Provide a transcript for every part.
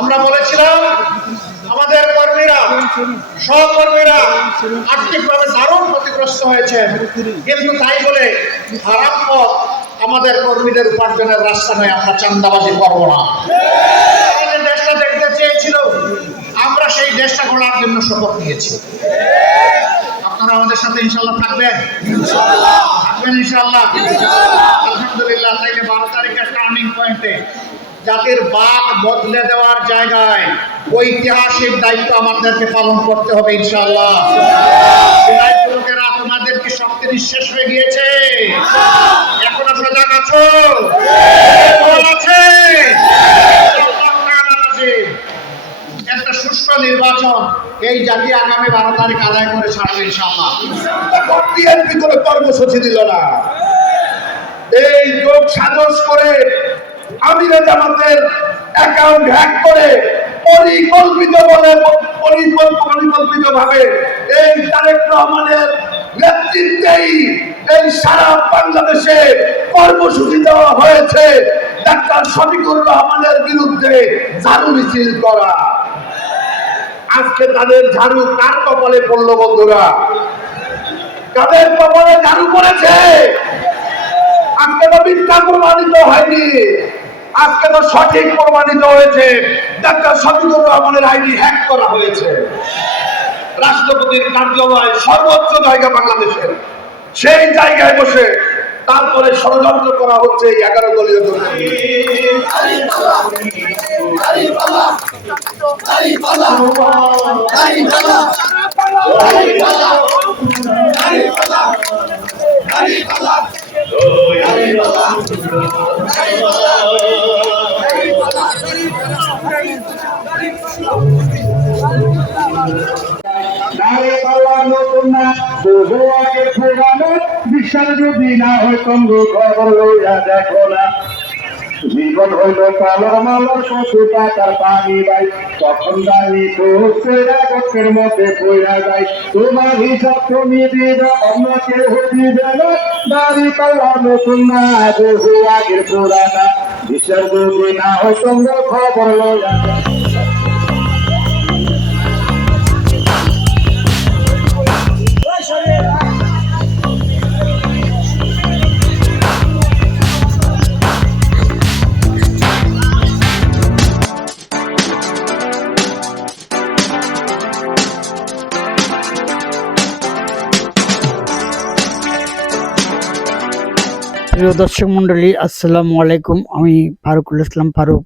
আমরা বলেছিলাম আমাদের কর্মীরা সহকর্মীরা আর্থিকভাবে দারুণ ক্ষতিগ্রস্ত হয়েছে, কিন্তু তাই বলে হারাম পথ আমাদের কর্মীদের উপার্জনের রাস্তা নয়। আমরা চাঁদাবাজি করবো না। দেশটা দেখতে চেয়েছিল, আমরা সেই দেশটা গড়ার জন্য শপথ নিয়েছি। আপনারা আমাদের সাথে ইনশাল্লাহ থাকবেন? থাকবেন ইনশাল্লাহ। আলহামদুলিল্লাহ। তাইলে 12 তারিখের টার্নিং পয়েন্টে জাতির বাক বদলে দেওয়ার জায়গায় ঐতিহাসিক দায়িত্ব আমাদেরকে পালন করতে হবে ইনশাআল্লাহ। লোকেরা তোমাদের কি শক্তি নিঃশেষ হয়ে গিয়েছে? এখনো সজাগ আছো? একটা সুষ্ঠু নির্বাচন এই জাতি আগামী 12 তারিখ আদায় করে ছাড়বে ইনশাআল্লাহ। বিএনপি কোনো কর্মসূচি দিল না। এই যোগ সাজস করে আমিরে জামাতের অ্যাকাউন্ট হ্যাক করে পরিকল্পিতভাবে এই তারেক রহমানের নেতৃত্বেই এই সারা বাংলাদেশে কর্মসূচি দেওয়া হয়েছে ডাক্তার শফিকুর রহমানের বিরুদ্ধে ঝাড়ু মিছিল করা। আজকে তাদের ঝাড়ু কার কপালে পড়লো বন্ধুরা? কাদের কপালে ঝাড়ু পড়েছে? আজকে তো মিথ্যা প্রমাণিত হয়নি, আজকে তো সঠিক প্রমাণিত হয়েছে। ডাক্তার শফিকুর রহমানের আইডি হ্যাক করা হয়েছে। রাষ্ট্রপতির কার্যালয় সর্বোচ্চ জায়গা বাংলাদেশের, সেই জায়গায় বসে তারপরে ষড়যন্ত্র করা হচ্ছে এই 11 দলীয় জোট। বিশ্বাস যদি না হয় তঙ্গ খবর লইয়া দেখো না। জীবন হইল কালোর মালোর শত টাকার পানি ভাই, তখন দাঁড়ি গোষ্ঠের মধ্যে পড়া যায়। তোমার হিসাব তুমি দিবে, অন্য কেউ দিবে না। দাঁড়ি পাল্লা নতুন না, বহু আগের পুরানা। বিশ্বাস যদি না হয় তঙ্গ খবর লইয়া প্রিয় দর্শক মন্ডলী, আসসালামু আলাইকুম। আমি ফারুকুল ইসলাম ফারুক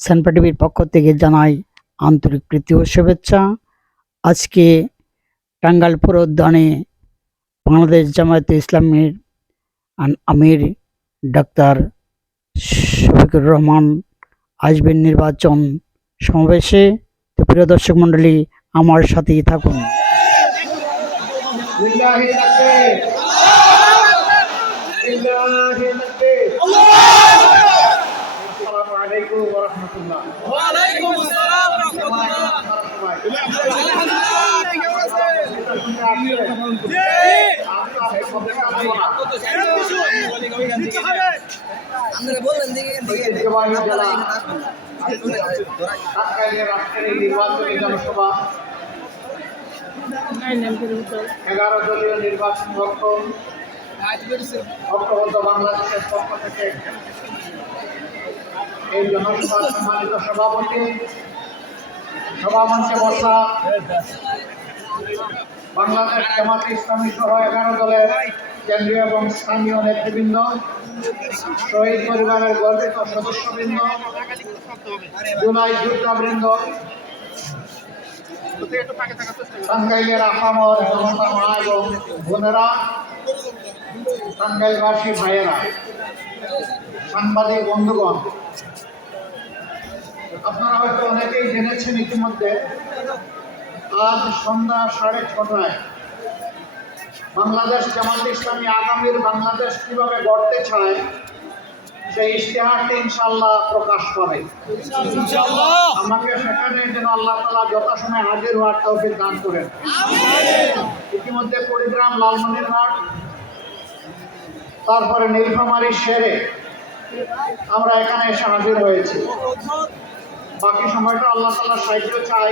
সেনপা টিভির পক্ষ থেকে জানাই আন্তরিক প্রীতি ও শুভেচ্ছা। আজকে টাঙ্গাইল উদ্যানে বাংলাদেশ জামায়াতে ইসলামীর আমির ডাক্তার শফিকুর রহমান আসবেন নির্বাচন সমাবেশে। তো প্রিয় দর্শক মন্ডলী, আমার সাথেই থাকুন। আসসালামুআলাইকুম ওয়া রাহমাতুল্লাহ। ওয়া আলাইকুম আসসালাম ওয়া রাহমাতুল্লাহ। আমরা বললেন দিকে নির্বাচনী জনসভা 11 দলীয় নির্বাচন ঐক্যবদ্ধ বাংলাদেশের পক্ষ থেকে এই জনসভার সম্মানিত সভাপতি, সভামঞ্চে বসা বাংলাদেশ জামাতে ইসলামী সহ 11 দলের কেন্দ্রীয় এবং স্থানীয় নেতৃবৃন্দ, শহীদ পরিবারের গর্বিত সদস্যবৃন্দ, জুলাই যোদ্ধাবৃন্দ, টাঙ্গাইলের আপামর জনতা মা এবং বোনেরা, টাঙ্গাইলবাসী ভাইয়েরা, সাংবাদিক বন্ধুগণ, আপনারা হয়তো অনেকেই জেনেছেন ইতিমধ্যে আজ সন্ধ্যা 6:30টায় বাংলাদেশ জামাতে ইসলামী আগামীর বাংলাদেশ কিভাবে গড়তে চায় সেই ইশতেহারটি ইনশাআল্লাহ প্রকাশ পাবে। আমাকে সেখানে যেন আল্লাহ তাআলা যথাসময়ে হাজির হওয়ার তৌফিক দান করেন। ইতিমধ্যে কুড়িগ্রাম লালমনিরহাট, তারপরে নীলফামারী সেরে আমরা এখানে এসে হাজির হয়েছি। বাকি সময়টা আল্লাহ তাআলার সাহায্য চাই।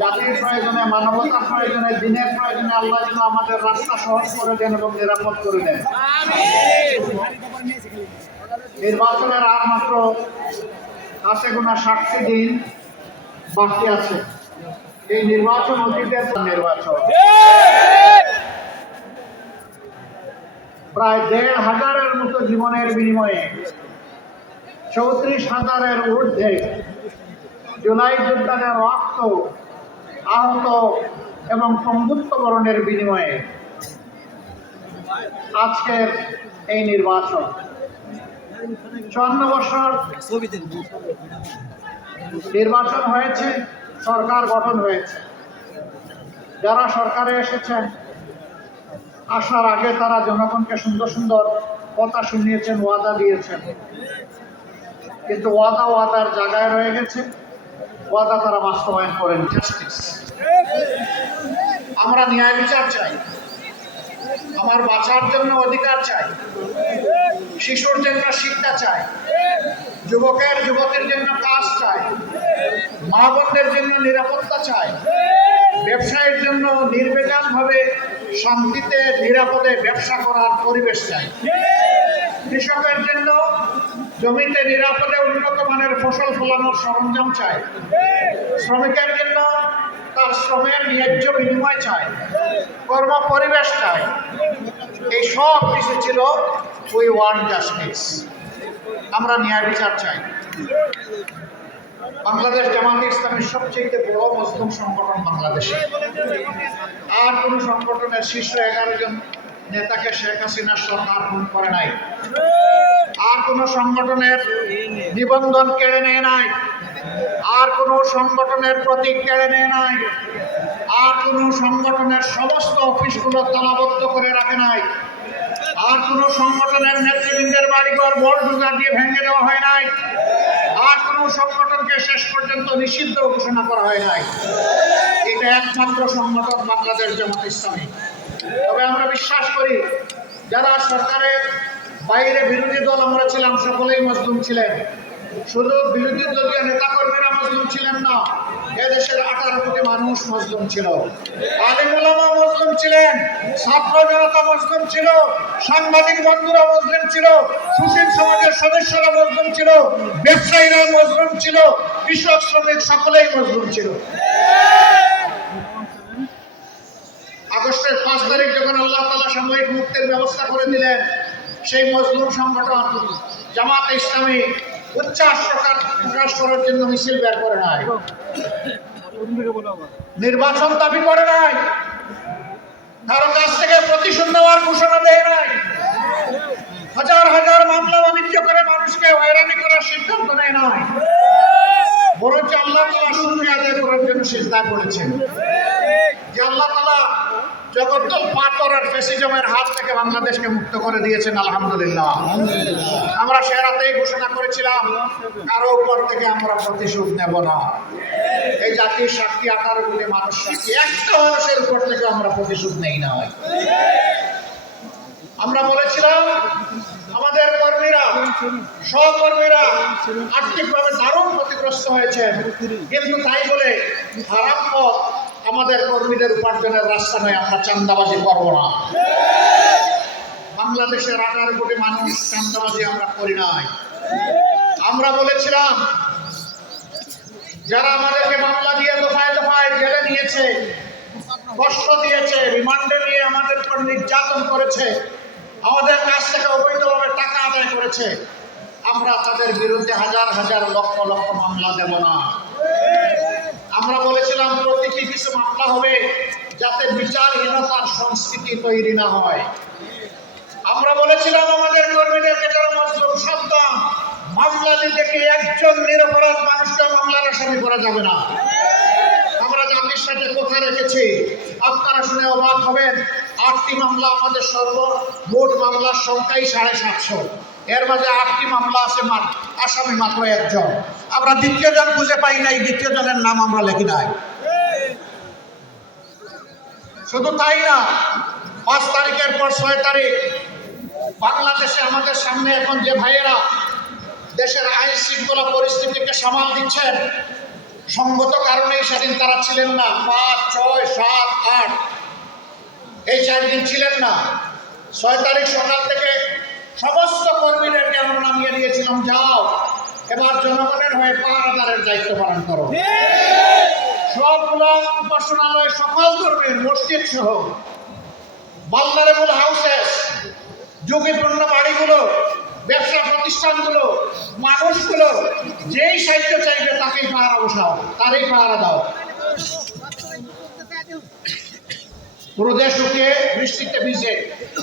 জাতির প্রয়োজনে, মানবতার প্রয়োজনে, দিনের প্রয়োজনে আল্লাহ যেন আমাদের রাস্তা সহজ করে দেন এবং নিরাপদ করে দেন। নির্বাচনের আর মাত্র হাতে গোনা 60টি দিন বাকি আছে। এই নির্বাচন অতীতের নির্বাচন। প্রায় ১,৫০০-এর মতো জীবনের বিনিময়ে ৩৪,০০০-এর ঊর্ধ্বে জুলাই যোদ্ধাদের রক্ত, আহত এবং পঙ্গুত্ববরণের বিনিময়ে আজকের এই নির্বাচন। ৫৪ বছর নির্বাচন হয়েছে, সরকার গঠন হয়েছে। যারা সরকারে এসেছেন, আসার আগে তারা জনগণকে সুন্দর সুন্দর কথা শুনিয়েছেন, ওয়াদা দিয়েছেন, কিন্তু ওয়াদার জায়গায় রয়ে গেছে, ওয়াদা তারা বাস্তবায়ন করেন। জাস্টিস, আমরা ন্যায় বিচার চাই, আমার বাঁচার জন্য অধিকার চাই, শিশুর জন্য শিক্ষা চাই, যুবকের জন্য কাজ চাই, মা বোনদের জন্য নিরাপত্তা চাই, ব্যবসায়ের জন্য নির্বিঘ্নভাবে শান্তিতে নিরাপদে ব্যবসা করার পরিবেশ চাই, কৃষকের জন্য জমিতে নিরাপদে উন্নত মানের ফসল ফলানোর সরঞ্জাম চাই, শ্রমিকের জন্য তার শ্রমের ন্যায্য বিনিময় চাই, কর্ম পরিবেশ চাই। এই সব কিছু ছিল উই ওয়ান্ট জাস্টিস। আমরা ন্যায় বিচার চাই। বাংলাদেশ জামাতে ইসলামের সবচেয়ে বড় মুসলিম সংগঠন বাংলাদেশে। আর কোন সংগঠনের শীর্ষ 11 জন নেতাকে শেখ হাসিনার সরকার খুন করে নাই। আর কোন সংগঠনের নিবন্ধন কেড়ে নেয় নাই। আর কোন সংগঠনের প্রতীক কেড়ে নেয় নাই। আর কোন সংগঠনের সমস্ত অফিসগুলো তালাবদ্ধ করে রাখে নাই। আর কোন সংগঠনের নেতৃবৃন্দের বাড়িঘর বুলডোজার দিয়ে ভেঙে দেওয়া হয় নাই। আর কোন সংগঠনকে শেষ পর্যন্ত নিষিদ্ধ ঘোষণা করা হয় নাই। এটা একমাত্র সংগঠন বাংলাদেশ জামাত ইসলামী। তবে আমরা বিশ্বাস করি, যারা সরকারের বাইরে বিরোধী দল আমরা ছিলাম, সকলেই মজলুম ছিলেন। শুধু বিরোধী দলীয় নেতাকর্মীরা মজলুম ছিলেন না, এদেশের 18 কোটি মানুষ মজলুম ছিল। আলেম ওলামা মজলুম ছিলেন, ছাত্র জনতা মজলুম ছিল, সাংবাদিক বন্ধুরা মজলুম ছিল, সুশীল সমাজের সদস্যরা মজলুম ছিল, ব্যবসায়ীরা মজলুম ছিল, কৃষক শ্রমিক সকলেই মজলুম ছিল। আগস্টের 5 তারিখ যখন আল্লাহ তাআলা সাময়িক মুক্তির ব্যবস্থা করে দিলেন, সেই মজলুম সংগঠন জামাতে ইসলামী উচ্ছ্বাস প্রকাশ করার জন্য মিছিল বের করে নাই, নির্বাচন দাবি করে নাই, কারো কাছ থেকে প্রতিশোধ নেওয়ার ঘোষণা দেয় নাই, হাজার হাজার মামলা বাণিজ্য করে মানুষকে হয়রানি করার সিদ্ধান্ত নেয় নাই, বরঞ্চ আল্লাহ তাআলার শুকরিয়া আদায় করার জন্য সিজদা করেছেন যে আল্লাহ তাআলা জগদ্দল পাথর আর ফ্যাসিজমের হাত থেকে বাংলাদেশকে মুক্ত করে দিয়েছেন। আলহামদুলিল্লাহ। আমরা সে রাতেই ঘোষণা করেছিলাম, কারো উপর থেকে আমরা প্রতিশোধ নেব না। এই জাতির সাক্ষী 18 কোটি মানুষ সাক্ষী, একটা মানুষের উপর থেকে আমরা প্রতিশোধ নেই না। আমরা বলেছিলাম আমাদের কর্মীরা, সহকর্মীরা আর্থিকভাবে দারুণ ক্ষতিগ্রস্ত হয়েছে, কিন্তু তাই বলে হারাম পথ আমাদের কর্মীদের উপার্জনের রাস্তা নয়, আমরা চাঁদাবাজি করব না। বাংলাদেশের 18 কোটি মানুষ চাঁদাবাজি আমরা করি নাই। আমরা বলেছিলাম যারা আমাদেরকে মামলা দিয়ে দফায় দফায় জেলে নিয়েছে, কষ্ট দিয়েছে, রিমান্ডে নিয়ে আমাদের উপর নির্যাতন করেছে, আমাদের কাছ থেকে অবৈধভাবে টাকা আদায় করেছে, আমরা তাদের বিরুদ্ধে হাজার হাজার লক্ষ লক্ষ মামলা দেব না। আমরা বলেছিলাম প্রতিটি কিছু মামলা হবে যাতে বিচারহীনতার সংস্কৃতি তৈরি না হয়। আমরা বলেছিলাম আমাদের কর্মীদেরকে যারা মজলুম সন্তান, মামলা দিতে কি একজন নিরপরাধ মানুষকে মামলার আসামি করা যাবে না। আমরা জাতির সাথে কথা রেখেছি, আপনারা শুনে অবাক হবেন, 8টি মামলা আমাদের মোট মামলার সংখ্যাই 750। এর মাঝে 8টি মামলা আছে, আসামি মাত্র একজন। আমরা দ্বিতীয় জন খুঁজে পাই নাই, দ্বিতীয় জনের নাম আমরা লিখি নাই। শুধু তাই না, 5 তারিখের পর 6 তারিখ বাংলাদেশে আমাদের সামনে এখন যে ভাইয়েরা দেশের আইন শৃঙ্খলা পরিস্থিতিকে সামাল দিচ্ছেন। সঙ্গত কারণেই সেদিন তারা ছিলেন না, 5, 6, 7, 8 এই 4 দিন ছিলেন না। 6 তারিখ সকাল থেকে সমস্ত কর্মীদেরকে আমরা নামিয়ে দিয়েছিলাম, যাও এবার জনগণের হয়ে পাহারাদারের দায়িত্ব পালন করো। সবগুলো উপাসনালয়, সকল ধর্মের মসজিদ সহ ভালনারেবল হাউসেস, ঝুঁকিপূর্ণ বাড়িগুলো, ব্যবসা প্রতিষ্ঠানগুলো, মানুষগুলো যেই সাহায্য চাইবে তাকেই পাহারা বসাও, তারই পাহারা দাও। পুরো দেশ উঠে বৃষ্টিতে ভিজে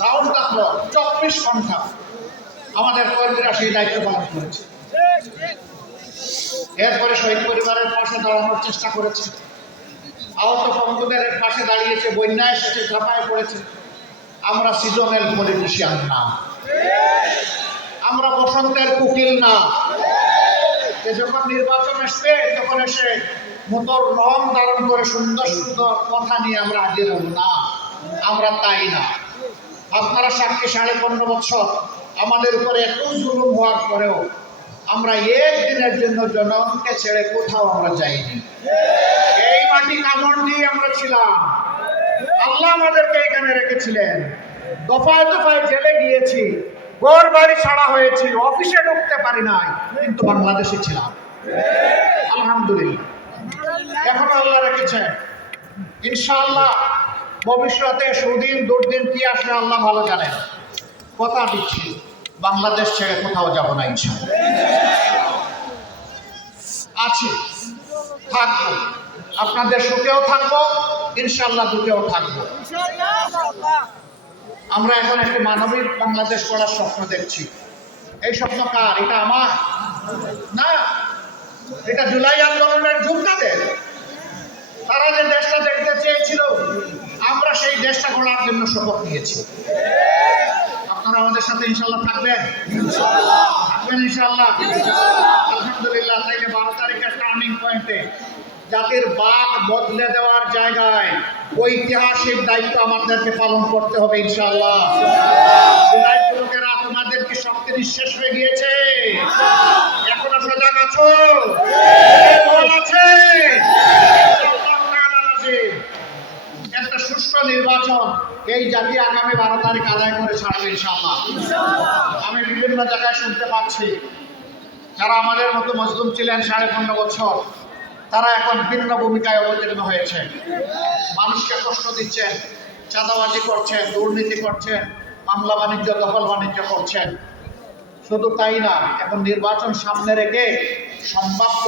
রাউন্ড থাকলো 24 ঘন্টা আমাদের কর্মীরা সেই দায়িত্ব পালন করেছে। এরপরে শহীদ পরিবারের পাশে দাঁড়ানোর চেষ্টা করেছে, আহত পঙ্গুদের পাশে দাঁড়িয়েছে, বন্যা এসেছে, ঝাঁপায় পড়েছে। আমরা সিজনাল পলিটিশিয়ান না, আমরা বসন্তের কুকিল না। যখন নির্বাচন আসবে তখন এসে নতুন রং ধারণ করে সুন্দর সুন্দর কথা নিয়ে আমরা হাজির হব না, আমরা তাই না। আপনারা সাক্ষী, 15.5 বছর আমাদের উপরে এত জুলুম হওয়ার পরেও আমরা একদিনের জন্য জনগণকে ছেড়ে কোথাও আমরা যাইনি। এই মাটি কামড় দিয়ে আমরা ছিলাম, আল্লাহ আমাদেরকে এখানে রেখেছিলেন। দফায় দফায় জেলে গিয়েছি, ঘর বাড়ি ছাড়া হয়েছি, অফিসে ঢুকতে পারি নাই, কিন্তু বাংলাদেশে ছিলাম। আলহামদুলিল্লাহ, এখনো আল্লাহ রেখেছেন। ইনশাআল্লাহ ভবিষ্যতে সুদিন দুর্দিন কি আসবে আল্লাহ ভালো জানেন। কথা দিচ্ছি, বাংলাদেশ ছেড়ে কোথাও যাব না ইনশাআল্লাহ। আছি, থাকবো, আপনাদের সুখেও থাকবো, ইনশাআল্লাহ দুঃখেও থাকবো। আমরা এখন একটি মানবিক বাংলাদেশ গড়ার স্বপ্ন দেখছি। এই স্বপ্ন কার? এটা আমার না, এটা জুলাই আন্দোলনের যোদ্ধাদের। তারা যে দেশটা দেখতে চেয়েছিল, আমরা সেই দেশটা গড়ার জন্য শপথ নিয়েছি। আপনারা আমাদের সাথে ইনশাআল্লাহ থাকবেন, থাকবেন ইনশাআল্লাহ। আলহামদুলিল্লাহ। তাইলে 12 তারিখের টার্নিং পয়েন্টে জাতির বাক বদলে দেওয়ার জায়গায় ঐতিহাসিক দায়িত্ব আমাদেরকে পালন করতে হবে ইনশাআল্লাহ। লোকেরা, তোমাদের কি শক্তি নিঃশেষ হয়ে গিয়েছে? এখনো সজাগ আছো? একটা সুষ্ঠু নির্বাচন এই জাতি আগামী 12 তারিখ আদায় করে ছাড়বে ইনশাআল্লাহ। আমি বিভিন্ন জায়গায় শুনতে পাচ্ছি, যারা আমাদের মতো মজলুম ছিলেন 15.5 বছর, তারা এখন ভিন্ন ভূমিকায় অবতীর্ণ হয়েছে। মানুষকে কষ্ট দিচ্ছেন, চাঁদাবাজি করছেন, দুর্নীতি করছেন, মামলা বাণিজ্য, দখল বাণিজ্য করছেন। শুধু তাই না, এখন নির্বাচন সামনে রেখে সম্ভাব্য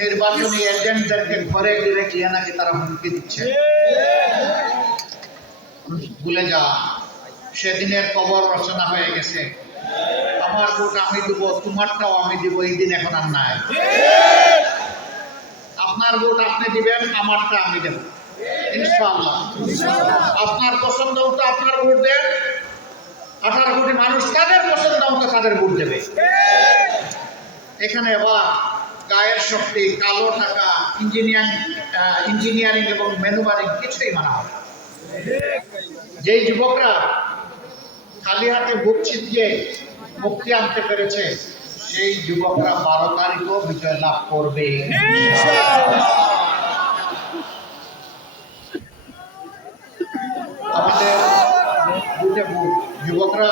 নির্বাচনী এজেন্টদেরকে ঘরে ঘিরে গিয়ে নাকি তারা হুমকি দিচ্ছে। ভুলে যা, সেদিনের কবর রচনা হয়ে গেছে। আমার ভোট আমি দিব, তোমারটাও আমি দিব, এই দিন এখন আর নাই। আপনার ভোট আপনি দিবেন, আমারটা আমি দেব ইনশাআল্লাহ। আপনার পছন্দ মতো আপনার ভোট দেন, 18 কোটি মানুষ তাদের পছন্দ মতো তাদের ভোট দেবে। এখানে আবার গায়ের শক্তি, কালো টাকা, ইঞ্জিনিয়ারিং এবং ম্যানুভারিং কিছুই মানা হবে। যেই যুবকরা খালি হাতে বুক ছিটিয়ে মুক্তি আনতে পেরেছে, সেই যুবকরা 12 তারিখও বিজয় লাভ করবে। আমাদের বুঝে যুবকরা,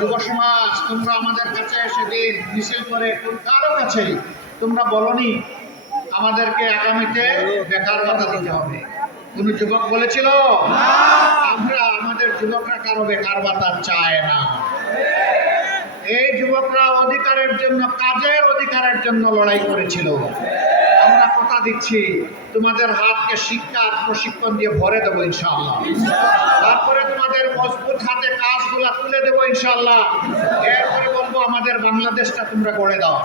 যুব সমাজ, তোমরা আমাদের কাছে সেদিন মিছিল করে কারো কাছেই তোমরা বলনি আমাদেরকে আগামীতে বেকার ভাতা দিতে হবে। কোন যুবক বলেছিল? আমরা, আমাদের যুবকরা কারো বেকার ভাতা চায় না। এই যুবকরা অধিকারের জন্য, কাজের অধিকারের জন্য লড়াই করেছিল। আমরা কথা দিচ্ছি, তোমাদের হাতকে শিক্ষার প্রশিক্ষণ দিয়ে ভরে দেবো ইনশাআল্লাহ। তারপরে তোমাদের মজবুত হাতে কাজগুলা তুলে দেবো ইনশাআল্লাহ। এরপরে বলবো আমাদের বাংলাদেশটা তোমরা গড়ে দাও।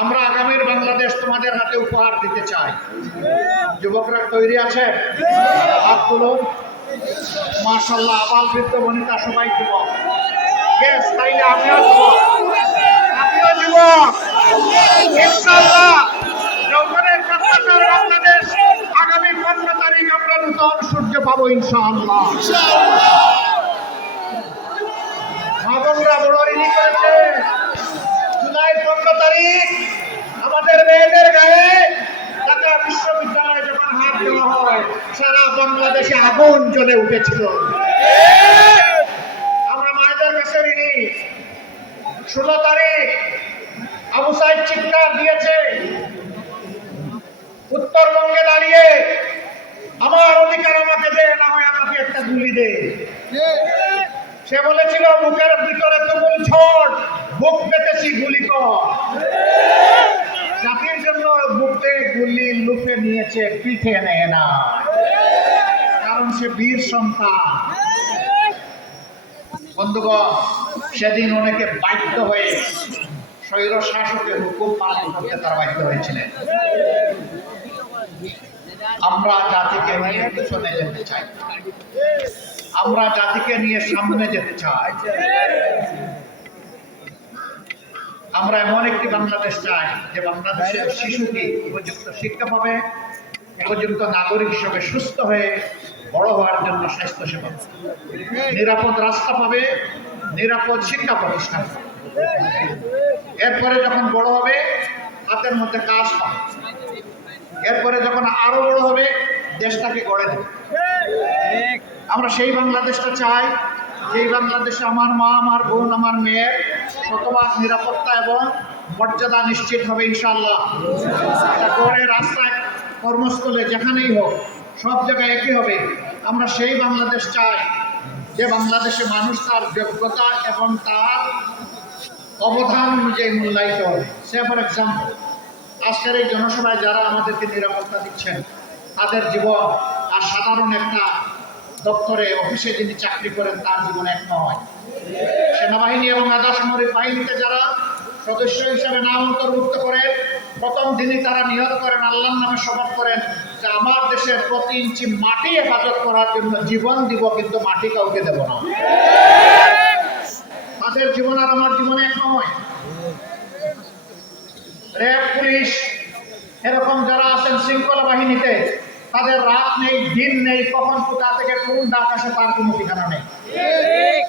আমরা আগামীর বাংলাদেশ তোমাদের হাতে উপহার দিতে চাই। যুবকরা তৈরি আছে? হাত তুলুন। মাশাআল্লাহ, আবাল বৃদ্ধ বনিতা সবাই যুবক। বেশ, তাইলে আমিও যুবক, আমিও যুবক। ইনশাআল্লাহ যৌবনের প্রত্যাশার বাংলাদেশ আগামী 15 তারিখ আমরা নতুন সূর্য পাবো ইনশাআল্লাহ। তারিখ আমাদের মেয়েদের গায়ে ঢাকা বিশ্ববিদ্যালয়ে যখন হাত দেওয়া হয় সারা বাংলাদেশে আগুন জ্বলে উঠেছিল। আমরা মায়েদের কাছে ঋণী। 16 তারিখ আবু সাইদ চিৎকার দিয়েছে উত্তরবঙ্গে দাঁড়িয়ে, আমার অধিকার আমাকে দে, না হয় আমাকে একটা গুলি দে। সে বলেছিল বুকের ভিতরে তুমুল ঝড়, বুক পেতেছি গুলি কর। জাতির জন্য বুকে গুলি লুফে নিয়েছে, পিঠে নেয় না, কারণ সে বীর সন্তান। বন্ধুগণ, সেদিন অনেকে বাধ্য হয়ে স্বৈর শাসকের হুকুম পালন করতে তারা বাধ্য হয়েছিলেন। আমরা জাতিকে নিয়ে পিছনে যেতে চাই, আমরা জাতিকে নিয়ে সামনে যেতে চাই। আমরা এমন একটি বাংলাদেশ চাই যে বাংলাদেশের শিশুটি উপযুক্ত শিক্ষা পাবে, উপযুক্ত নাগরিক হিসেবে সুস্থ হয়ে বড় হওয়ার জন্য স্বাস্থ্যসেবা, নিরাপদ রাস্তা পাবে, নিরাপদ শিক্ষা প্রতিষ্ঠান পাবে। এরপরে যখন বড় হবে হাতের মধ্যে কাজ পাবে, এরপরে যখন আরো বড় হবে দেশটাকে গড়ে দেবে। আমরা সেই বাংলাদেশটা চাই, যেই বাংলাদেশে আমার মা, আমার বোন, আমার মেয়ের শতভাগ নিরাপত্তা এবং মর্যাদা নিশ্চিত হবে ইনশাআল্লাহ। এটা করে রাস্তায়, কর্মস্থলে, যেখানেই হোক সব জায়গায় একই হবে। আমরা সেই বাংলাদেশ চাই যে বাংলাদেশে মানুষ তার যোগ্যতা এবং তার অবদান অনুযায়ী মূল্যায়িত হবে। সে ফর এক্সাম্পল, আজকের এই জনসভায় যারা আমাদেরকে নিরাপত্তা দিচ্ছেন তাদের জীবন আর সাধারণ একটা দপ্তরে অফিসে যিনি চাকরি করেন তার জীবন এক নয়। সেনাবাহিনী এবং আধা সামরিক বাহিনীতে যারা সদস্য হিসেবে নাম অন্তর্ভুক্ত করেন, প্রথম দিনই তারা নিয়ত করেন, আল্লাহর নামে শপথ করেন যে আমার দেশের প্রতি ইঞ্চি মাটি হেফাজত করার জন্য জীবন দিব, কিন্তু মাটি কাউকে দেব না। তাদের জীবন আর আমার জীবনে এক নয়। র্যাব, পুলিশ, এরকম যারা আছেন শৃঙ্খলা বাহিনীতে, তাদের রাত নেই, দিন নেই, কখন কোথা থেকে কোন ডাক আসে তার কোনো ঠিকানা নেই।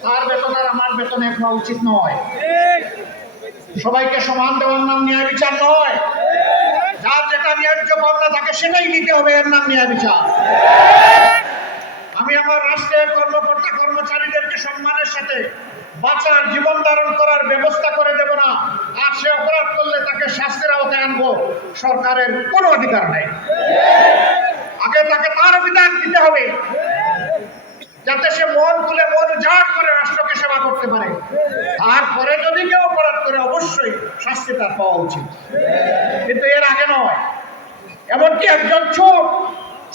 তার বেতন আর আমার বেতন এক হওয়া উচিত নয়। সবাইকে সমান দেওয়ার নাম ন্যায় বিচার নয়। যার যেটা ন্যায্য পাওনা তাকে সেটাই নিতে হবে, এর নাম ন্যায় বিচার। আমি আমার রাষ্ট্রের কর্মকর্তা কর্মচারীদেরকে সম্মানের সাথে বাঁচার, জীবন ধারণ করার ব্যবস্থা করে দেব না, আর সে অপরাধ করলে তাকে শাস্তির আওতায় আনবো, সরকারের কোনো অধিকার নেই। আগে তাকে তার বিধান দিতে হবে যাতে সে মন খুলে, মন উজাড় করে রাষ্ট্রকে সেবা করতে পারে। তারপরে যদি কেউ অপরাধ করে অবশ্যই শাস্তি তার পাওয়া উচিত, কিন্তু এর আগে নয়। এমনকি একজন চোর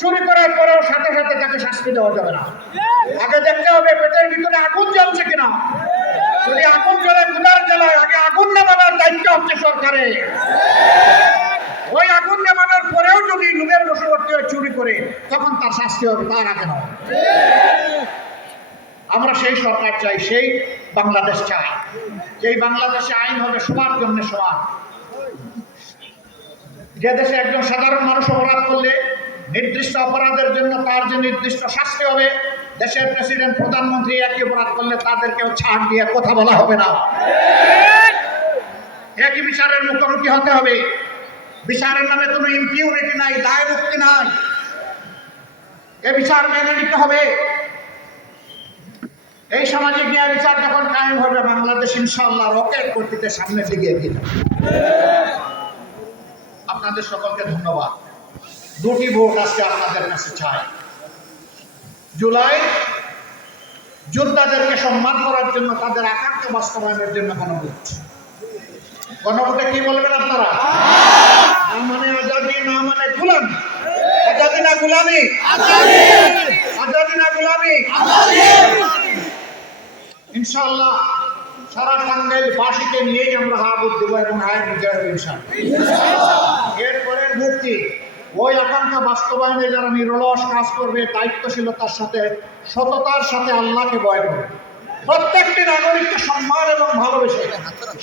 চুরি করার পরেও সাথে সাথে তাকে শাস্তি দেওয়া যাবে না। আগে দেখতে হবে পেটের ভিতরে আগুন জ্বলছে কিনা। যদি আগুন জ্বলে, ক্ষুধার জ্বালায়, আগে আগুন নেভানোর দায়িত্ব হচ্ছে সরকারের। ওই আগুন নেভানোর পরেও যদি লোভের বশবর্তী হয়ে চুরি করে, তখন তার শাস্তি হবে, তার আগে নয়। আমরা সেই সরকার চাই, সেই বাংলাদেশ চাই, যেই বাংলাদেশে আইন হবে সবার জন্য সমান। যে দেশে একজন সাধারণ মানুষ অপরাধ করলে নির্দিষ্ট অপরাধের জন্য তার যে নির্দিষ্ট শাস্তি হবে, দেশের প্রেসিডেন্ট, প্রধানমন্ত্রী একই অপরাধ করলে তাদেরকেও ছাড় দিয়ে কথা বলা হবে না। একই বিচারের মুখোমুখি হতে হবে। বিচারের নামে কোনো ইম্পিউনিটি নাই, দায় মুক্তি নাই। এ বিচার মেনে নিতে হবে। এই সামাজিক ন্যায় বিচার যখন কায়েম হবে, বাংলাদেশ ইনশাআল্লাহ রকেট গতিতে সামনের দিকে এগিয়ে যাবে। আপনাদের সকলকে ধন্যবাদ। দুটি ভোট আজকে আপনাদের কাছে চাই। জুলাই যোদ্ধাদেরকে সম্মান করার জন্য, তাদের আকাঙ্ক্ষা বাস্তবায়নের জন্য গণভোট। গণভোটে কি বলবেন আপনারা? না মানে আজাদি, না মানে গুলামি। আজাদি না গুলামি? আজাদি না গুলামি? ইনশাআল্লাহ সারা টাঙ্গাইল বাসীকে নিয়েই আমরা হা ভোট দেবো এবং হায় বিজয় হবে ইনশাআল্লাহ। এরপরের ভোটটি ওই আকাঙ্ক্ষা বাস্তবায়নে যারা নিরলস কাজ করবে, দায়িত্বশীলতার সাথে, সততার সাথে, আল্লাহকে ভয় করবে, প্রত্যেকটি নাগরিককে সম্মান এবং ভালোবেসে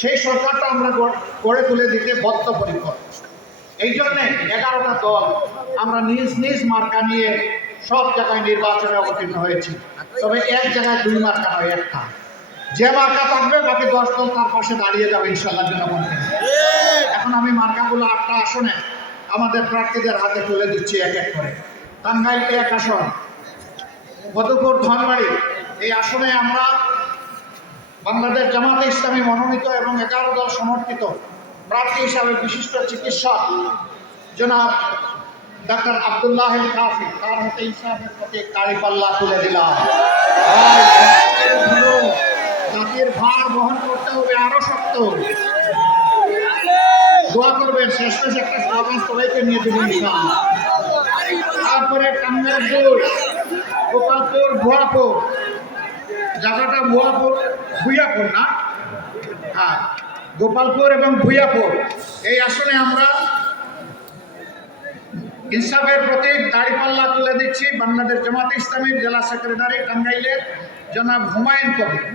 সেই সরকারটা আমরা গড়ে তুলে দিতে বদ্ধপরিকর। এই জন্যে 11টা দল আমরা নিজ নিজ মার্কা নিয়ে সব জায়গায় নির্বাচনে অবতীর্ণ হয়েছি। তবে এক জায়গায় 2 মার্কা নয়, একটা। যে মার্কা থাকবে বাকি 10 দল তার পাশে দাঁড়িয়ে যাবে ইনশাআল্লাহ জনগণকে। এখন আমি মার্কাগুলো 8টা আসনে আমাদের প্রার্থীদের হাতে তুলে দিচ্ছি এক এক করে। টাঙ্গাইল 1 আসন, মধুপুর ধনবাড়ি, এই আসনে আমরা বাংলাদেশ জামাতে ইসলামী মনোনীত এবং 11 দল সমর্থিত প্রার্থী হিসাবে বিশিষ্ট চিকিৎসক জনাব ডাক্তার আব্দুল্লাহ আল কাফি, তার হাতে ইনসাফের প্রতি দাঁড়িপাল্লা তুলে দিলাম। জাতির ভার বহন করতে হবে আরো শক্ত। দোয়া করবেন, শেষ একটা স্লোগান সবাইকে নিয়ে দেবেন ইনশাআল্লাহ। তারপরে টাঙ্গাইল 2, গোপালপুর ভুয়াপুর, জায়গাটা ভুইয়াপুর না, হ্যাঁ গোপালপুর এবং ভুইয়াপুর, এই আসনে আমরা ইনসাফের প্রতীক দাঁড়িপাল্লা তুলে দিচ্ছি বাংলাদেশ জামাতে ইসলামীর জেলা সেক্রেটারি টাঙ্গাইলের জনাব হুমায়ুন কবির।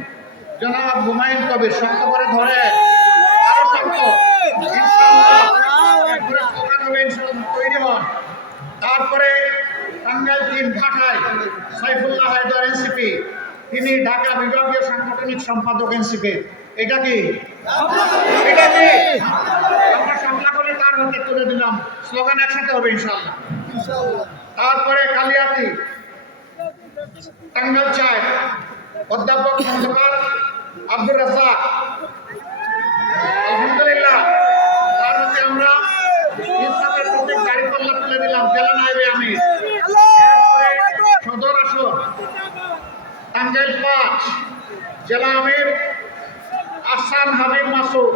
জনাব হুমায়ুন কবির শক্ত করে ধরে, আরো শক্ত ইনশাআল্লাহ। এরপরে স্লোগান হবে ইনশাআল্লাহ, তৈরি হন। তারপরে টাঙ্গাইল 3 ঘাটায় সাইফুল্লাহ হায়দার এনসিপি, তিনি ঢাকা বিভাগীয় সাংগঠনিক সম্পাদক এনসিপি। এটা কি আমরা সামলা করে তার হাতে তুলে দিলাম, স্লোগান একসাথে হবে ইনশাআল্লাহ। তারপরে কালিয়াতি টাঙ্গাইল 4, অধ্যাপক খন্দকার আব্দুর রাজ্জাক, আলহামদুলিল্লাহ তার হাতে আমরা ইনসাফের প্রতীক দাঁড়িপাল্লা তুলে দিলাম, জেলা নায়েবে আমির। সদর আসন টাঙ্গাইল 5, জেলা আমির আহসান হাবিব মাসুদ,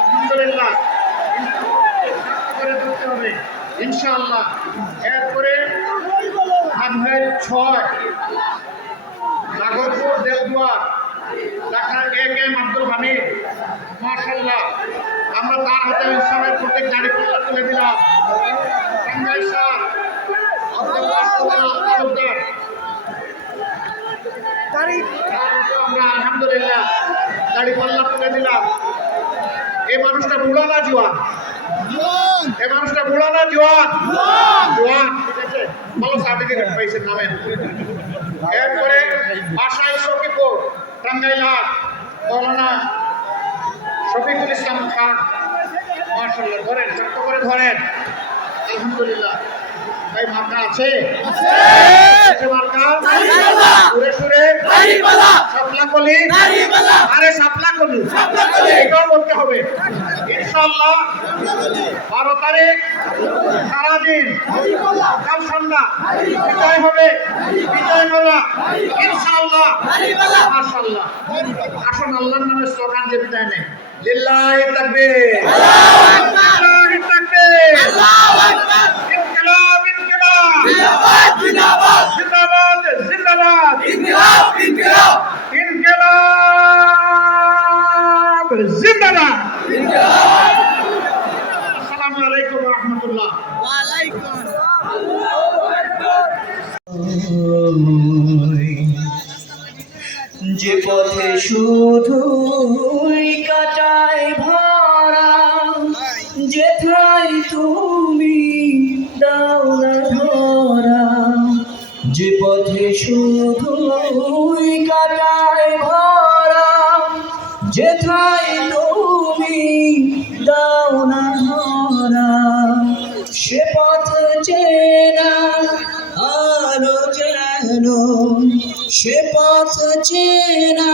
আলহামদুলিল্লাহ করে ধরতে হবে ইনশাআল্লাহ। এরপরে টাঙ্গাইল 6, নাগরপুর দেলদুয়ার, ডাক্তার A.K.M. আব্দুল হামিদ, মাশাআল্লাহ আমরা তার হাতে ইনসাফের প্রতীক দাঁড়িপাল্লা তুলে দিলাম। টাঙ্গাইল 7, আমরা আলহামদুলিল্লাহ দাঁড়িপাল্লা তুলে দিলাম। এই মানুষটা বুড়া না জোয়ান? এই মানুষটা বুড়া না জোয়ান? জোয়ান, ঠিক আছে, ভালো সার্টিফিকেট পাইছেন নামেন। এরপরে বাসাই শফিকুর টাঙ্গাইল 8, মৌলানা শফিকুল ইসলাম খান, মাশাআল্লাহ ধরেন, শক্ত করে ধরেন, আলহামদুলিল্লাহ। ভাই মার্কা আছে? মার্কা সুরে সুরে সাপলাকলি, আরে সাপলাকলি এটাও বলতে হবে ইনশাআল্লাহ। 12 তারিখ সারাদিন সকাল সন্ধ্যা বিজয় হবে, বিজয় মেলা ইনশাআল্লাহ, মাশাআল্লাহ। আসুন আল্লাহর নামে স্লোগান দিয়ে বিদায় নেই। লিল্লাহি তাকবীর, লিল্লাহি তাকবীর, আল্লাহু আকবার, ইনকিলাব ইনকিলাব, জিন্দাবাদ জিন্দাবাদ, জিন্দাবাদ জিন্দাবাদ, ইনকিলাব ইনকিলাব, ইনকিলাব জিন্দাবাদ, ইনকিলাব। আসসালামু আলাইকুম ওয়া রাহমাতুল্লাহ। ওয়া আলাইকুম যে পথে শুধুই কাটায় ভরা, যেথায় তুমি দাও না ধরা। যে পথে শুধুই কাটায় ভরা, যেথায় তুমি দাও না ধরা। সে পথ চেনা আলো যেন, সে পথ চেনা।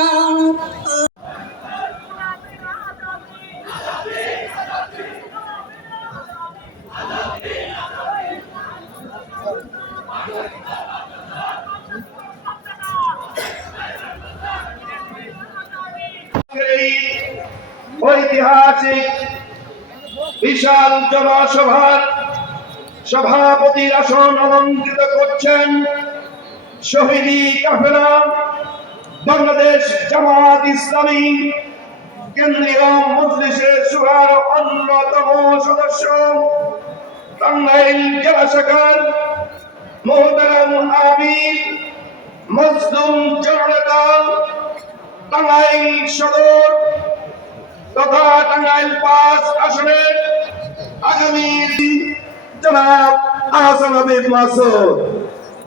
ঐতিহাসিক বিশাল জনসভার সভাপতির আসন অলঙ্কৃত করছেন শহীদি কাফেলা বাংলাদেশ জামাত ইসলামী কেন্দ্রীয় মজলিসে শুরার অন্যতম সদস্য, টাঙ্গাইল জেলা শাখার মোহতারাম আমির মজলুম জননেতা, টাঙ্গাইল সদর তথা টাঙ্গাইল 5 আসনের আগামী জনাব আহসান হাবিব মাসুদ,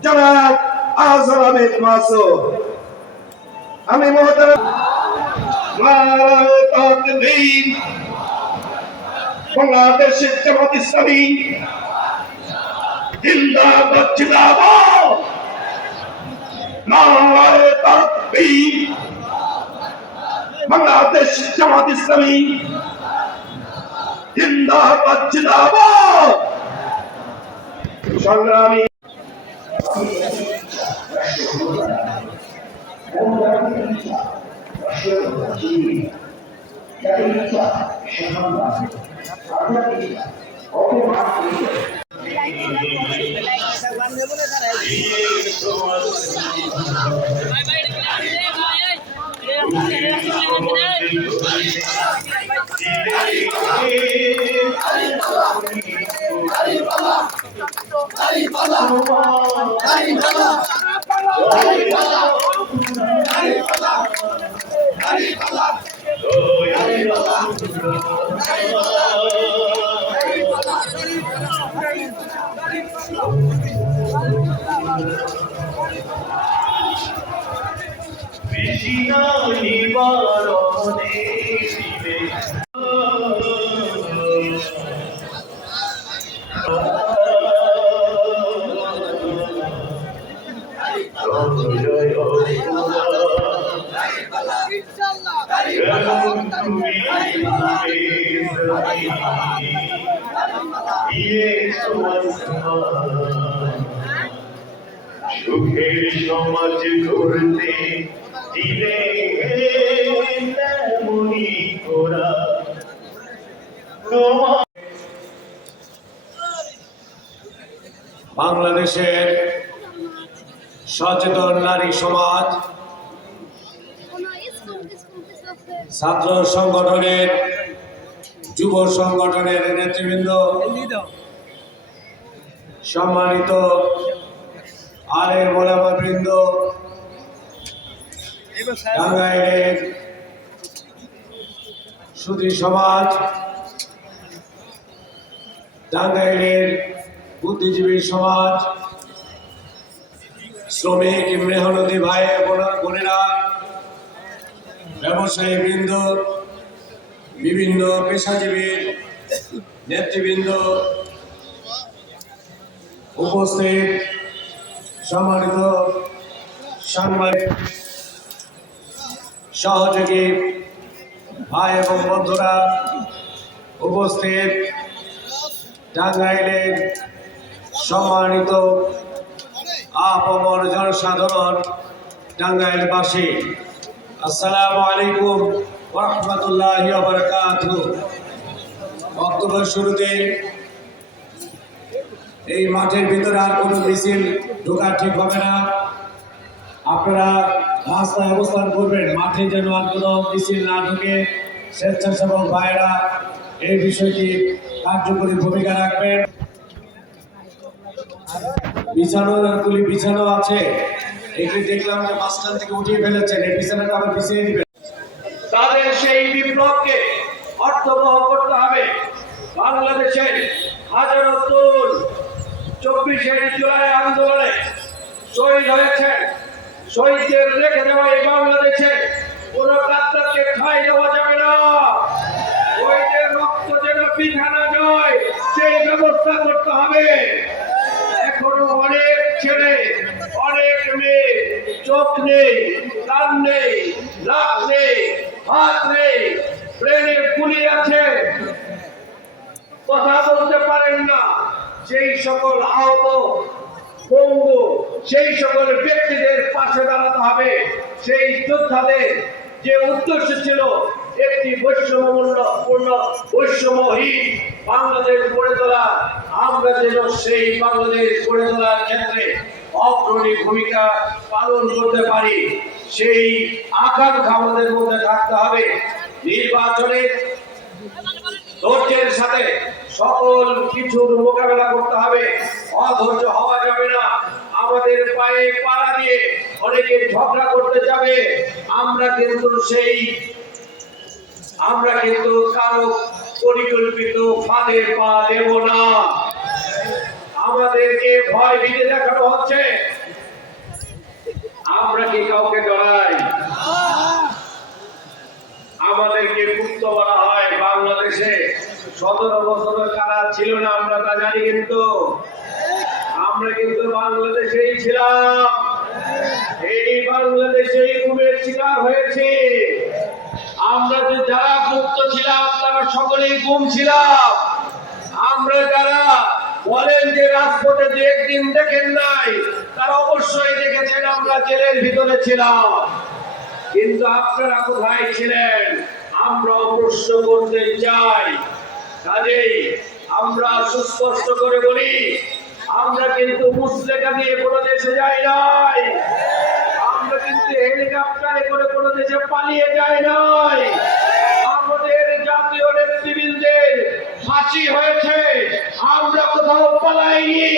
জনাব আজরামিত মাসুদ। আমি মহতারাম নারায়ে তাকবীর। বাংলাদেশ জামাত ইসলামী জিন্দাবাদ জিন্দাবাদ। নারায়ে তাকবীর। বাংলাদেশ জামাত ইসলামী জিন্দাবাদ জিন্দাবাদ। সংগ্রামী সুখের সমাজ করতে দিলে তেমনি করা বাংলাদেশের সচেতন নারী সমাজ ছাত্র সংগঠনের যুব সংগঠনের নেতৃবৃন্দ, সম্মানিত আলেম ওলামা বৃন্দ, টাঙ্গাইলের সুধী সমাজ, টাঙ্গাইলের বুদ্ধিজীবী সমাজ, শ্রমিক মেহনতি ভাই বোনেরা, ব্যবসায়ী বৃন্দ, বিভিন্ন পেশাজীবীর নেতৃবৃন্দ, উপস্থিত সম্মানিত সাংবাদিক, সহযোগী ভাই এবং বন্ধুরা, উপস্থিত টাঙ্গাইলের সম্মানিত আপামর জনসাধারণ, টাঙ্গাইলবাসী, আসসালামু আলাইকুম ওয়া রাহমাতুল্লাহি ওয়া বারাকাতুহু। বক্তব্যের শুরুতে এই মাঠের ভিতরে আর কোনো মিছিল ঢোকা ঠিক হবে না। আপনারা রাস্তায় অবস্থান করবেন, মাঠে যেন আর কোনো মিছিল না ঢোকে। স্বেচ্ছাসেবক ভাইরা এই বিষয়টি কার্যকরী ভূমিকা রাখবেন। বিছানাগুলি বিছানো আছে, এটি দেখলাম যে মাঝখান থেকে উঠিয়ে ফেলেছেন, এই বিছানাটা আবার বিছিয়ে দিবেন। তাদের সেই বিপ্লবকে অর্থবহ করতে হবে। বাংলাদেশের হাজারো তরুণ 24শে জুলাই আন্দোলনে শহীদ হয়েছেন। শহীদদের রেখে দেওয়া এই বাংলাদেশে কোন গাদ্দারকে ঠাঁই দেওয়া যাবে না। শহীদের রক্ত যেন বৃথা না যায়, সেই ব্যবস্থা করতে হবে। এখনো অনেক ছেলে, অনেক মেয়ে চোখ নেই, কান নেই, নাক নেই, হাত নেই, ব্রেনে গুলি আছে, কথা বলতে পারেন না। সেই সকল আহত পঙ্গু, সেই সকল ব্যক্তিদের পাশে দাঁড়াতে হবে। সেই যোদ্ধাদের যে উদ্দেশ্য ছিল একটি বৈষম্যপূর্ণ বৈষম্যহীন বাংলাদেশ গড়ে তোলা, আমরা যেন সেই বাংলাদেশ গড়ে তোলার ক্ষেত্রে অগ্রণী ভূমিকা পালন করতে পারি, সেই আকাঙ্ক্ষা আমাদের মধ্যে থাকতে হবে। নির্বাচনে ধৈর্যের সাথে সকল কিছুর মোকাবেলা করতে হবে, অধৈর্য হওয়া যাবে না। আমাদের পায়ে পাড়া দিয়ে অনেকে ঝগড়া করতে যাবে, আমরা কিন্তু কারো পরিকল্পিত ফাঁদে পা দেব না। আমাদেরকে ভয় ভীতি দেখানো হচ্ছে, আমরা কি কাউকে ডরাই? আমাদেরকে মুক্ত করা হয় বাংলাদেশে 17 বছর কারা ছিল না আমরা তা জানি, কিন্তু আমরা কিন্তু বাংলাদেশেই ছিলাম, এই বাংলাদেশেই গুমের শিকার হয়েছে। আমরা যে যারা মুক্ত ছিলাম তারা সকলেই গুম ছিলাম। আমরা যারা বলেন যে রাজপথে দু একদিন দেখেন নাই, তারা অবশ্যই দেখেছেন আমরা জেলের ভিতরে ছিলাম। কিন্তু আপনারা কোথায় ছিলেন আমরাও প্রশ্ন করতে চাই। কাজেই আমরা সুস্পষ্ট করে বলি, আমরা কিন্তু মুসলেকা দিয়ে কোনো দেশে যাই নাই, আমরা কিন্তু হেলিকপ্টারে করে কোনো দেশে পালিয়ে যাই নাই। আমাদের জাতীয় নেতৃবৃন্দের ফাঁসি হয়েছে, আমরা কোথাও পালাইনি।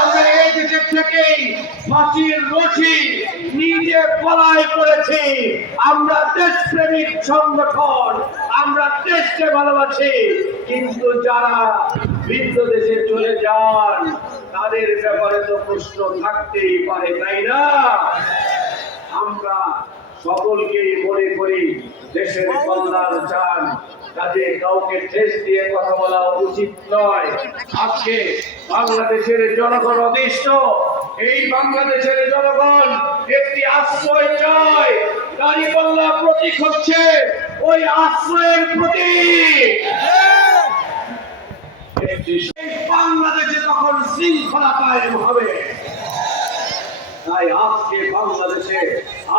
আমরা এই দেশের থেকেই ফাঁসির রশি নিজে পলাই করেছি। আমরা দেশপ্রেমিক সংগঠন, আমরা দেশকে ভালোবাসি। কিন্তু যারা ভিন্ন দেশে চলে যান তাদের ব্যাপারে তো প্রশ্ন থাকতেই পারে, তাই না? আমরা সকলকেই মনে করি দেশের কল্যাণ চান, কাজে কাউকে ঠেস দিয়ে কথা বলা উচিত নয়। আজকে বাংলাদেশের জনগণ অতিষ্ঠ, এই বাংলাদেশের জনগণ একটি আশ্রয় চায়। দাঁড়িপাল্লা প্রতীক হচ্ছে ওই আশ্রয়ের প্রতীক। সেই বাংলাদেশে তখন শৃঙ্খলা কায়েম হবে। তাই আজকে বাংলাদেশে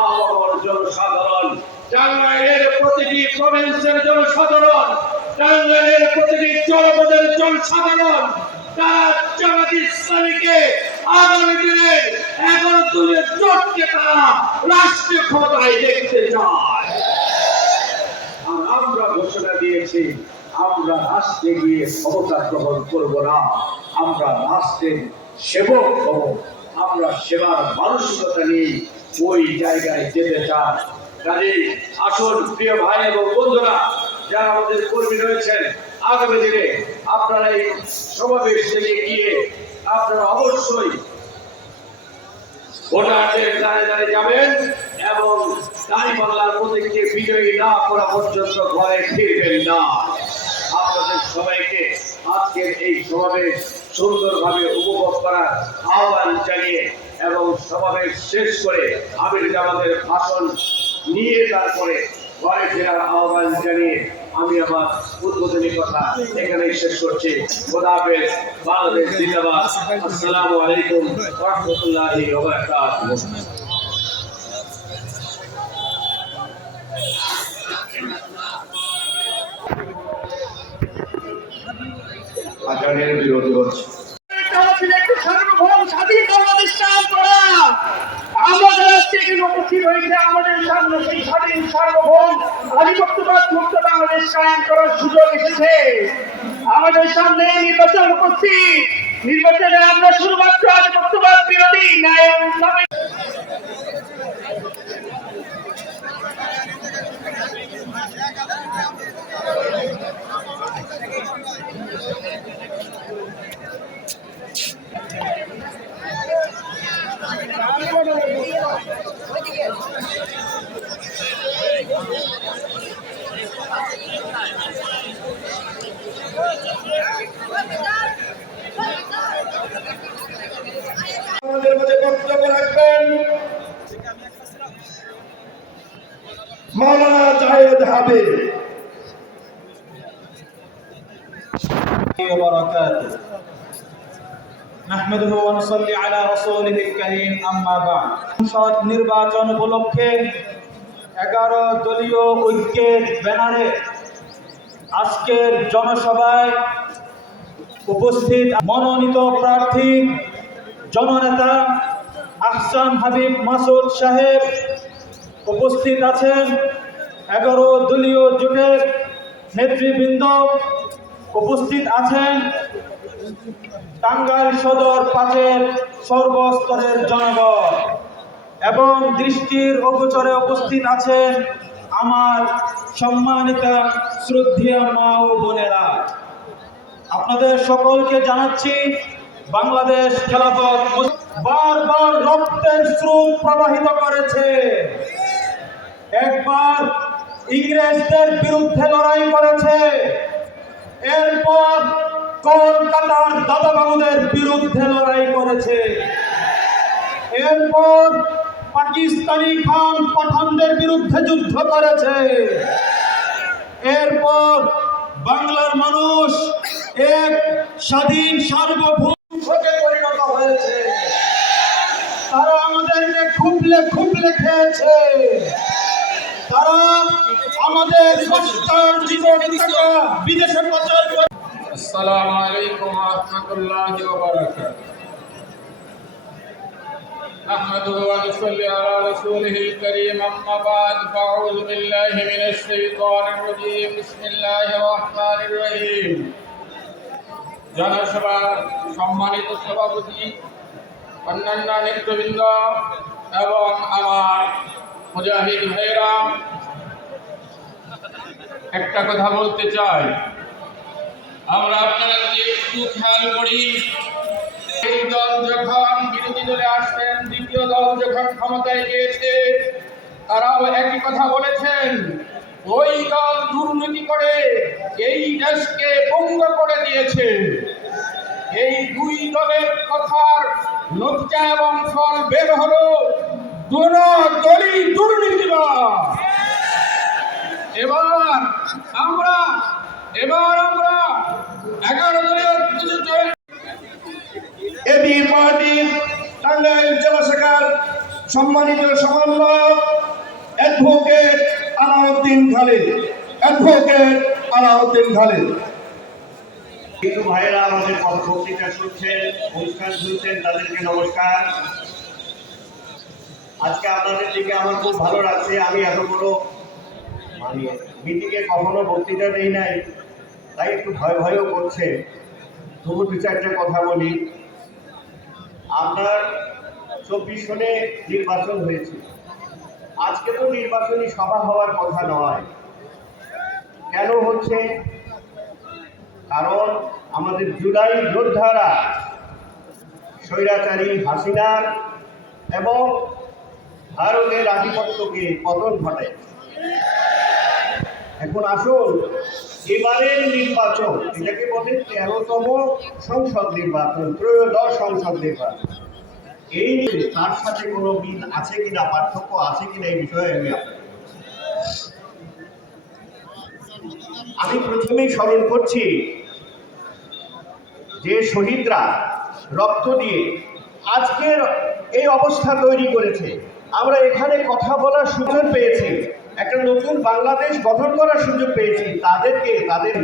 আবহাওয়ার জনসাধারণ, টাঙ্গাইলের প্রতিটি প্রভিন্সের জনসাধারণ, টাঙ্গাইলের প্রতিটি জনপদের জনসাধারণ, তারা জামাত ইসলামীকে আগামী দিনে 11 দলীয় জোটকে তারা রাষ্ট্রীয় ক্ষমতায় দেখতে চায়। আর আমরা ঘোষণা দিয়েছি, আমরা রাষ্ট্রে গিয়ে ক্ষমতা গ্রহণ করব না, আমরা রাষ্ট্রের সেবক হব। আমরা সেবার মানসিকতা নিয়ে ওই জায়গায় যেতে চাই। কাজেই আসল প্রিয় ভাই এবং বন্ধুরা, যারা আমাদের কর্মী রয়েছেন, আগামী দিনে আপনারা এই সমাবেশ থেকে গিয়ে আপনারা অবশ্যই ভোটারদের দ্বারে দ্বারে যাবেন এবং দাঁড়িপাল্লার প্রতীককে বিজয়ী না করা পর্যন্ত ঘরে ফিরবেন না। আপনাদের সবাইকে আজকের এই সমাবেশ সুন্দরভাবে উপভোগ করার আহ্বান জানিয়ে এবং সমাবেশ শেষ করে আমির জামাতের ভাষণ নিয়ে তারপরে ঘরে ফেরার আহ্বান জানিয়ে আমি আমার উদ্বোধনী কথা এখানেই শেষ করছি। খোদা হাফেজ। বাংলাদেশ জিন্দাবাদ। আসসালামু আলাইকুম ওয়া রাহমাতুল্লাহি ওয়া বারাকাতুহু। আচারের বিরোধী হচ্ছে একটু সার্বভৌম স্বাধীন বাংলাদেশ চান করা। আমাদের আজকে এখানে উপস্থিত হয়েছে, আমাদের সামনে সেই স্বাধীন সার্বভৌম আধিপত্যবাদ মুক্ত বাংলাদেশ কায়েম করার সুযোগ এসেছে। আমাদের সামনে নির্বাচন উপস্থিত, নির্বাচনে আমরা শুধুমাত্র আধিপত্যবাদ বিরোধী ন্যায় ইসলামী আমাদের মধ্যে বক্তব্য রাখবেন মাওলানা জাহেদ হাবিব। وبركاته نحمده ونصلي على رسوله الكريم أما بعد সংসদ নির্বাচন উপলক্ষে 11 দলীয় ঐক্যের ব্যানারে আজকের জনসভায় উপস্থিত মনোনীত প্রার্থী জননেতা আহসান হাবিব মাসুদ সাহেব, উপস্থিত আছেন 11 দলীয় জোটের নেতৃবৃন্দ, উপস্থিত আছেন টাঙ্গাইল সদর 5-এর সর্বস্তরের জনগণ এবং দৃষ্টির অগোচরে উপস্থিত আছেন আমার সম্মানিতা শ্রদ্ধেয় মা ও বোনেরা। আপনাদের সকলকে জানাচ্ছি বাংলাদেশ খেলাফত বারবার রক্তের স্রোত প্রবাহিত করেছে। একবার ইংরেজদের বিরুদ্ধে লড়াই করেছে, এরপর কলকাতার দাদাবাবুদের বিরুদ্ধে লড়াই করেছে, এরপর পাকিস্তানি খান পাঠানদের বিরুদ্ধে যুদ্ধ করেছে, এরপর বাংলার মানুষ এক স্বাধীন সার্বভৌমকে পরিণত হয়েছে। তারা আমাদেরকে খুবলে খুবলে খেয়েছে, তারা আমাদের কষ্টার্জিত টাকা বিদেশে পাচার করে। السلام عليكم ورحمة الله وبركاته. نحمده ونصلي على رسوله الكريم أما بعد فأعوذ بالله من الشيطان الرجيم بسم الله الرحمن الرحيم. জনসভা সম্মানিত সভাপতি, অন্যান্য নেতৃবৃন্দ এবং আমার মুজাহিদ ভাইরা, একটা কথা বলতে চাই। আমরা আপনারা যদি একটু খেয়াল করি, এই দল যখন বিরোধী দলে আসছেন, দ্বিতীয় দল যখন ক্ষমতায় গিয়েছে, তারাও একই কথা বলেছেন, ওই দল দুর্নীতি করে এই দেশকে ভঙ্গ করে দিয়েছে। এই দুই দলের কথার নতিজা এবং ফল বের হলো, দুনো দলই দুর্নীতিবাজ। এবার আমরা 11 দলীয় এবি পার্টির টাঙ্গাইল জেলা শাখার সম্মানিত সমন্বয়ক অ্যাডভোকেট আলাউদ্দিন খালেদ। কিন্তু ভাইয়েরা আমাদের বক্তৃতা শুনছেন, অনুষ্ঠান শুনছেন, তাদেরকে নমস্কার। আজকে আপনাদের দিকে আমার খুব ভালো লাগছে। আমি এত বড় মিটিংয়ে কখনো বক্তৃতা দেই নাই, তাই একটু ভয়ও করছে। তবু দু চারটে কথা বলি। আপনার 24 সনে নির্বাচন হয়েছে। আজকে তো নির্বাচনী সভা হওয়ার কথা নয়। কেন হচ্ছে? কারণ আমাদের জুলাই যোদ্ধারা স্বৈরাচারী হাসিনার এবং ভারতের আধিপত্যকে পতন ঘটায়। এখন আসুন, এবারের নির্বাচন, এটাকে বলে 13তম সংসদ নির্বাচন, ত্রয়োদশ সংসদ নির্বাচন, এই নিয়ে তার সাথে কোনো মিল আছে কিনা, পার্থক্য আছে কিনা, এই বিষয়ে আমি প্রথমেই স্মরণ করছি যে শহীদরা রক্ত দিয়ে আজকের এই অবস্থা তৈরি করেছে। আমরা এখানে কথা বলার সুযোগ পেয়েছি, একটা নতুন বাংলাদেশ গঠন করার সুযোগ পেয়েছি। তাদেরকে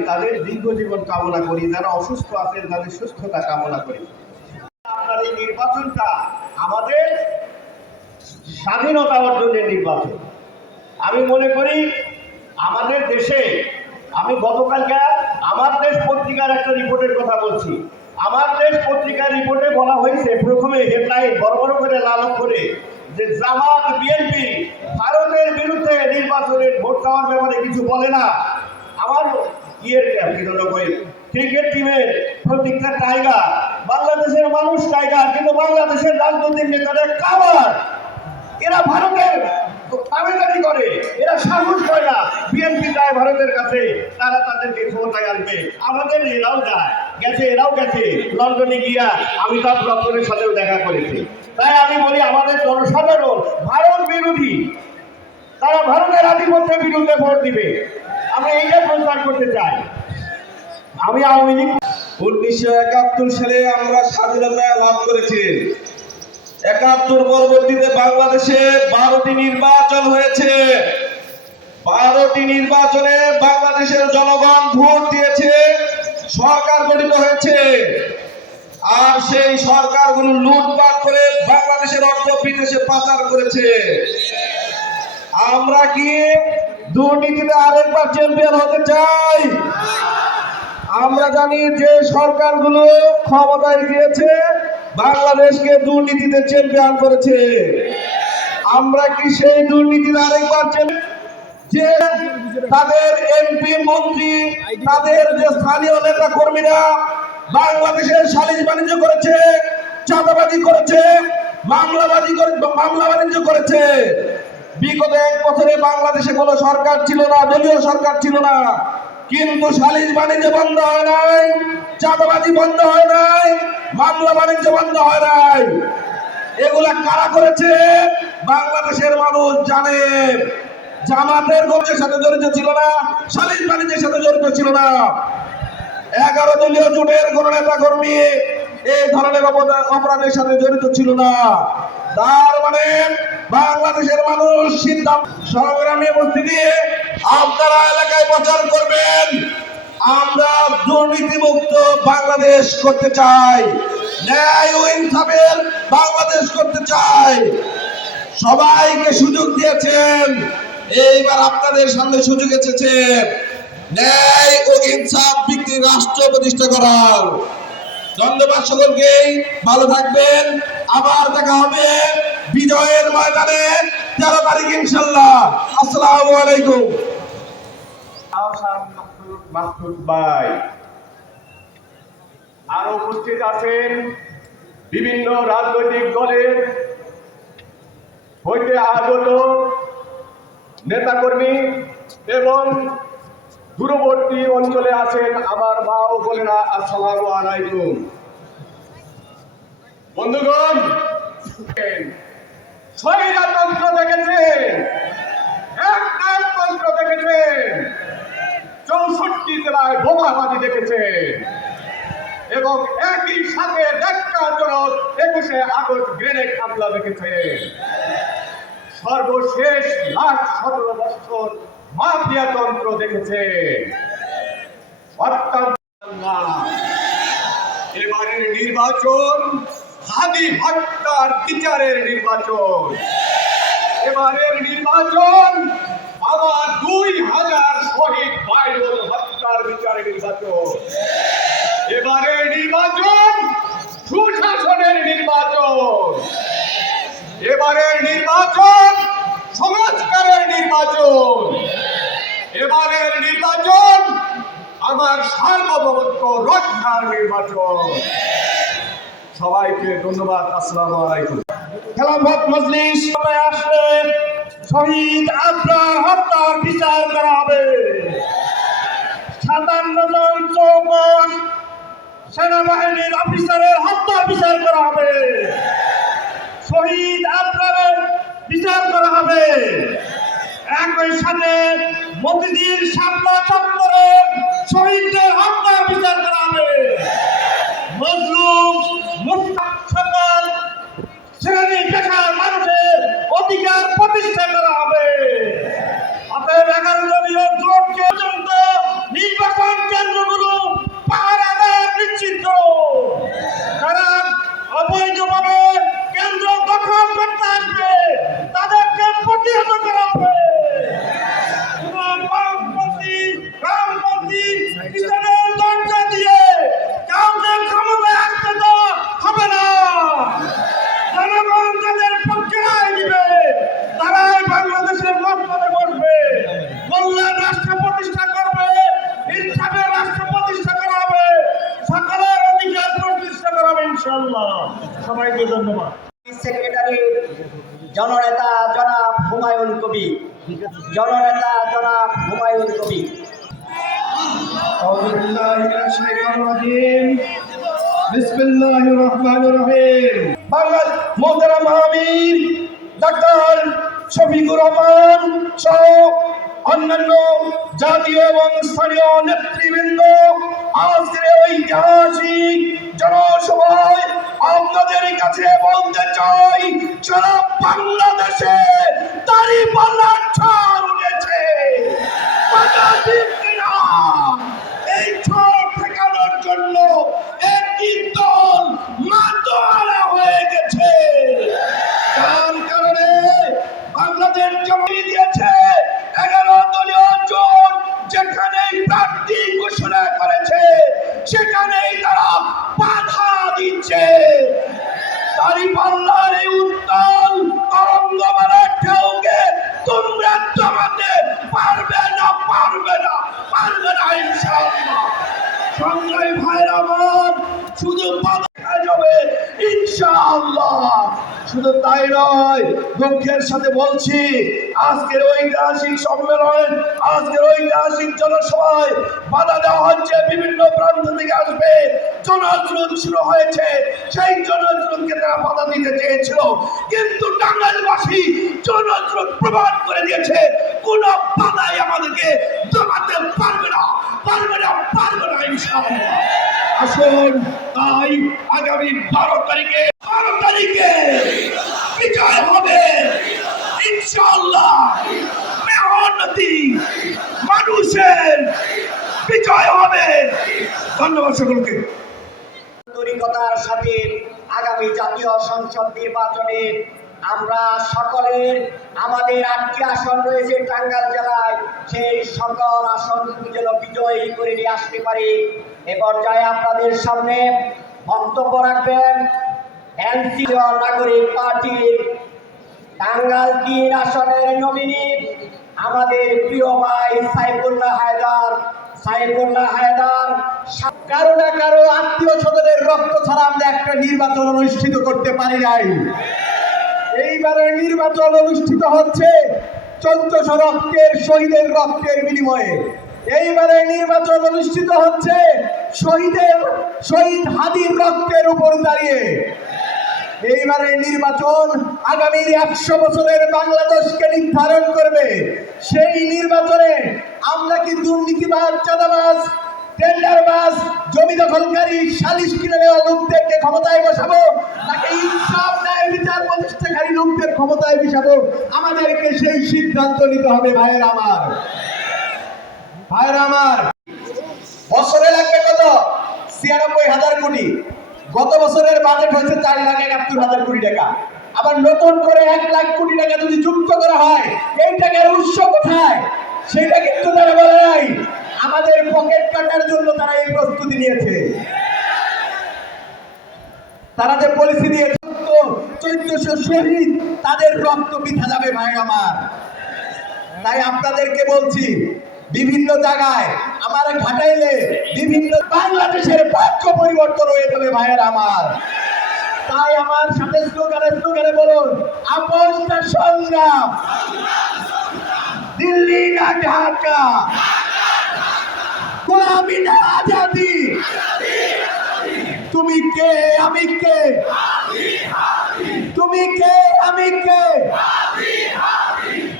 তাদের দীর্ঘ জীবন কামনা করি, যারা অসুস্থ আছেন তাদের সুস্থতা কামনা করি। আপনার এই নির্বাচনটা আমাদের স্বাধীনতা অর্জনের নির্বাচন। আমি মনে করি আমাদের দেশে, আমি গতকালকে আমার দেশ পত্রিকার একটা রিপোর্টের কথা বলছি। আমার দেশ পত্রিকার রিপোর্টে বলা হয়েছে, প্রথমে হেডলাইন বড় বড় করে লাল করে, যে জামাত বিএনপি ভারতের বিরুদ্ধে নির্বাচনের ভোট দেওয়ার ব্যাপারে কিছু বলে না। আমার ক্রিকেট টিমের প্রতীকটা টাইগার, বাংলাদেশের মানুষ টাইগার, কিন্তু বাংলাদেশের রাজনৈতিক নেতাদের কাভার। এরা ভারতের দাবিদারি করে, এরা সাহস করে না। বিএনপি যায় ভারতের কাছে, তারা তাদেরকে ক্ষমতায় আনবে। আমাদের এরাও গেছে লন্ডনে গিয়া অমিতাভ বচ্চনের সাথেও দেখা করেছে। তাই আমি বলি, আমাদের জনসাধারণ ভারত বিরোধী, তারা ভারতের আধিপত্যের বিরুদ্ধে ভোট দিবে। আমরা এইটা প্রচার করতে চাই। আমি আওয়ামী লীগ 1971 সালে আমরা স্বাধীনতা লাভ করেছি। 71 পরবর্তীতে বাংলাদেশে 12টি নির্বাচন হয়েছে। 12টি নির্বাচনে বাংলাদেশের জনগণ ভোট দিয়েছে, সরকার গঠিত হয়েছে। আর সেই সরকারগুলো লুটপাট করে বাংলাদেশের অর্থ বিদেশে পাচার করেছে। আমরা কি দুর্নীতিতে আরেকবার চ্যাম্পিয়ন হতে চাই? আমরা জানি যে সরকারগুলো ক্ষমতায় গিয়েছে, বাংলাদেশকে দুর্নীতিতে চ্যাম্পিয়ন করেছে। আমরা কি সেই দুর্নীতিতে আরেকবার যে তাদের এমপি মন্ত্রী, তাদের যে স্থানীয় নেতা কর্মীরা বাংলাদেশের সালিশ বাণিজ্য করেছে, চাঁদাবাজি করেছে, মামলা বাণিজ্য করেছে। বিগত 1 বছরে বাংলাদেশে কোনো সরকার ছিল না, দলীয় সরকার ছিল না, কিন্তু সালিশ বাণিজ্য বন্ধ হয় নাই, চাঁদাবাজি বন্ধ হয় নাই, মামলা বাণিজ্য বন্ধ হয় নাই। এগুলা কারা করেছে বাংলাদেশের মানুষ জানে। জামাতের গোষ্ঠীর সাথে জড়িত ছিল না, সালিশ বাণিজ্যের সাথে জড়িত ছিল না। 11 দলীয় জোটের কোন নেতা কর্মী এই ধরনের অপরাধের সাথে জড়িত ছিল না। তার মানে বাংলাদেশের মানুষ সিদ্ধান্ত সংগ্রামী উপস্থিতি আপনারা এলাকায় প্রচার করবেন, আমরা দুর্নীতিমুক্ত বাংলাদেশ করতে চাই, ন্যায় ও ইনসাফের বাংলাদেশ করতে চাই। সবাইকে সুযোগ দিয়েছেন, এইবার আপনাদের সামনে সুযোগ এসেছে ন্যায় ও ইনসাফ ভিত্তিক রাষ্ট্র প্রতিষ্ঠা করার। ধন্যবাদ সকলকে, ভালো থাকবেন। আবার দেখা হবে বিজয়ের ময়দানে 13 তারিখ ইনশাআল্লাহ। আসসালামু আলাইকুম। মাহমুদ ভাই আরো উপস্থিত আছেন বিভিন্ন রাজনৈতিক দলের হইতে আগত নেতাকর্মী এবং দূরবর্তী অঞ্চলে আছেন আমার মা ও বোনেরা, আসসালামু আলাইকুম। বন্ধুগণ, স্বৈরতন্ত্র দেখেছেন, একনায়কতন্ত্র দেখেছেন, 64 জেলায় বোমাবাজি দেখেছেন এবং একই সাথে ন্যাক্কারজনক 21শে আগস্ট গ্রেনেড হামলা দেখেছেন। সর্বশেষ লাস্ট 17 বছর মাফিয়াতন্ত্র দেখেছেন। এবারের নির্বাচন হাদি হত্যার বিচারের নির্বাচন। এবারের নির্বাচন আমার 2000 শহীদ ভাইবোন হত্যার বিচারের নির্বাচন। এবারের নির্বাচন সুশাসনের নির্বাচন। এবারের নির্বাচন সংস্কারের নির্বাচন। এবারের নির্বাচন আমার সার্বভৌমত্ব রক্ষার নির্বাচন। সবাইকে ধন্যবাদ। আসসালামু আলাইকুম। খেলাফত মজলিস আসলে শহীদ আবরার হত্যার বিচার করা হবে। 57 জন চৌকস সেনাবাহিনীর অফিসারের হত্যার বিচার করা হবে। শহীদ আবরারের বিচার করা হবে। একই সাথে মতিঝিল শাপলা চত্বরের শহীদদের হত্যার বিচার করা হবে। মজলুম মুস্তাক সকল শ্রেণী পেশার মানুষের অধিকার প্রতিষ্ঠা করা হবে। অতএব 11 দলীয় জোটকে পর্যন্ত নির্বাচন কেন্দ্রগুলো পাহারা দেওয়া নিশ্চিত করুন। যারা অবৈধভাবে কেন্দ্র দখল করতে আসবে তাদেরকে প্রতিহত করা হবে। রামপন্থী কিষানের দরজা দিয়ে কাউকে ক্ষমতায় আসতে দেওয়া হবে না। জনগণ যাদের পক্ষে রায় দিবে তারাই বাংলাদেশের মসনদে বসবে। কল্যাণ রাষ্ট্র প্রতিষ্ঠা করবে, ইনসাফের রাষ্ট্র প্রতিষ্ঠা করা হবে, সকলের অধিকার প্রতিষ্ঠা করা হবে ইনশাআল্লাহ। সবাইকে ধন্যবাদ। সেক্রেটারি জননেতা জনাব হুমায়ুন কবির, জননেতা জনাব হুমায়ুন কবির। বিসমিল্লাহির রহমানির রহিম। বাংলাদেশ মোহতারাম আমির ডাক্তার শফিকুর রহমান সহ অন্যান্য জাতীয় এবং স্থানীয় নেতৃবৃন্দ আজকের ঐতিহাসিক জনসভায় আপনাদের কাছে বলতে চাই, সারা বাংলাদেশে দাঁড়িপাল্লার ঝড় উঠেছে। এই ঝড় ঠেকানোর জন্য একটি দল মাতোয়ারা হয়ে গেছে। তার কারণে বাংলাদেশ জমি দিয়েছে 11 দলীয় জোট, যেখানে প্রার্থী ঘোষণা করেছে সেখানেই তারা বাধা দিচ্ছে। দাঁড়িপাল্লার এই উত্তাল তরঙ্গমালার ঢেউকে তোমরা জমাতে পারবে না, পারবে না, পারবে না ইনশাআল্লাহ। সংগ্রামী ভাইরা আমার, তাই নয়, দুঃখের সাথে বলছি আজকের ঐতিহাসিক সম্মেলন, আজকের ঐতিহাসিক জনসভায় বাধা দেওয়া হচ্ছে। বিভিন্ন প্রান্ত থেকে আসবে, জনজীবন শুরু হয়েছে, সেই জনজীবনকে তারা বাধা দিতে চেয়েছিল, কিন্তু টাঙ্গাইলবাসী জনজীবন প্রমাণ করে দিয়েছে কোন বাধাই আমাদেরকে দমাতে পারবে না, পারবে না, পারবে না ইনশাআল্লাহ। আসুন তাই আগামী 12 তারিখে বিজয় হবে ইনশাআল্লাহ। মেহনতি মানুষের বিজয় হবে। ধন্যবাদ সকলকে। আন্তরিকতার সাথে আগামী জাতীয় সংসদ নির্বাচনে আমরা সকলের আমাদের 8টি আসন রয়েছে টাঙ্গাইল জেলায়, সেই সকল আসনগুলি যেন বিজয়ী করে নিয়ে আসতে পারি। এ পর্যায়ে আপনাদের সামনে বক্তব্য রাখবেন এনসি নাগরিক পার্টির টাঙ্গাইল 3 আসনের নমিনি আমাদের প্রিয় ভাই সাইফুল্লাহ হায়দার। কারো না কারো আত্মীয় স্বজনের রক্ত ছাড়া আমরা একটা নির্বাচন অনুষ্ঠিত করতে পারি নাই। এইবারে নির্বাচন অনুষ্ঠিত হচ্ছে 1400 রক্তের শহীদের রক্তের বিনিময়ে। এইবারে নির্বাচন অনুষ্ঠিত হচ্ছে শহীদ হাদির রক্তের উপর দাঁড়িয়ে। এইবারে নির্বাচন আগামীর 100 বছরের বাংলাদেশকে নির্ধারণ করবে। সেই নির্বাচনে আমরা কি দুর্নীতিবাজ, চাঁদাবাজ, টেন্ডারবাজ, জমি দখলকারী, সালিশ কিনে নেওয়া লোকদেরকে ক্ষমতায় বসাবো, নাকি ইনসাফ ন্যায় বিচার প্রতিষ্ঠাকারী লোকদের ক্ষমতায় বসাবো? আমাদেরকে সেই সিদ্ধান্ত নিতে হবে ভাইয়েরা আমার। বছরে লাগবে কত? 96,000 কোটি। গত বছরের বাজেট হয়েছে 4,71,000 কোটি টাকা। আবার নতুন করে 1 লাখ কোটি টাকা যদি যুক্ত করা হয়, এই টাকার উৎস কোথায় সেটা কিন্তু তারা বলে নাই। আমাদের পকেট কাটার জন্য তারা এই প্রস্তুতি নিয়েছে। তারা যে পলিসি দিয়েছে 1400 শহীদ, তাদের রক্ত বৃথা যাবে ভাই আমার। তাই আপনাদেরকে বলছি, বিভিন্ন জায়গায় আমার ঘাটাইলে বিভিন্ন বাংলাদেশের ভাগ্য পরিবর্তন হয়ে যাবে ভাইয়ের আমার। তাই আমার সাথে স্লোগানে বলুন, আপোষ না সংগ্রাম, দিল্লি না ঢাকা, গোলামি না আজাদি, তুমি কে আমি কে, তুমি কে আমি কে,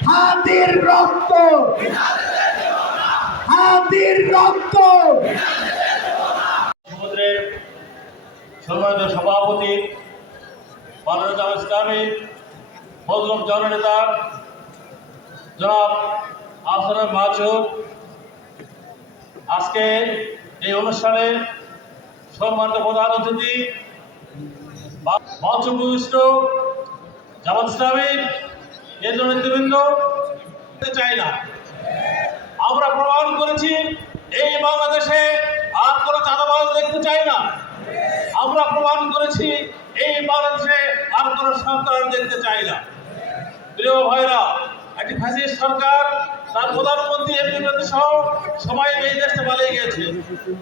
হাতির রক্ত, হাতির রক্ত। সমুদ্রের সম্মানিত সভাপতি বাংলাদেশ জামায়াতে ইসলামী মজলুম জননেতা জনাব আহসান মাহমুদ, আজকে এই অনুষ্ঠানে সম্মানিত প্রধান অতিথি মঞ্চ উপবিষ্ট জামায়াতে ইসলামীর কেন্দ্রীয় নেতৃবৃন্দ, চাই না আমরা প্রমাণ করেছি এই বাংলাদেশে আর কোনো চাঁদাবাজ দেখতে চাই না। আমরা প্রমাণ করেছি এই বাংলাদেশে আর কোনো সন্ত্রাস দেখতে চাই না। প্রিয় ভাইরা, একটি ফ্যাসিস্ট সরকার তার প্রধানমন্ত্রী এমপি সহ সবাই এই দেশে পালিয়ে গেছে।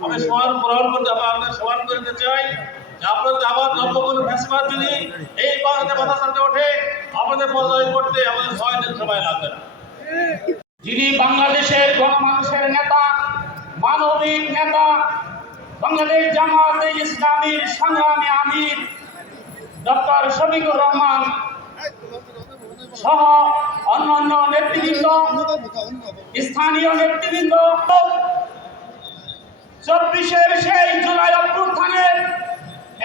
আমি সমান গ্রহণ করতে আপনাদের সমান করতে চাই যে আপনাদের আবার নব্য কোনো ফ্যাসিবাদ যদি এই বাংলাদেশে মাথা চালতে ওঠে, আপনাদের পরাজয় করতে আমাদের 6 দিন সময় লাগবে না। যিনি বাংলাদেশের গণমানুষের নেতা, মানবিক নেতা, বাংলাদেশ জামায়াতে ইসলামীর সংগ্রামী আমির ডক্টর শফিকুর রহমান সহ অন্যান্য নেতৃবৃন্দ, স্থানীয় নেতৃবৃন্দ, 24-এর সেই জুলাই অভ্যুত্থানে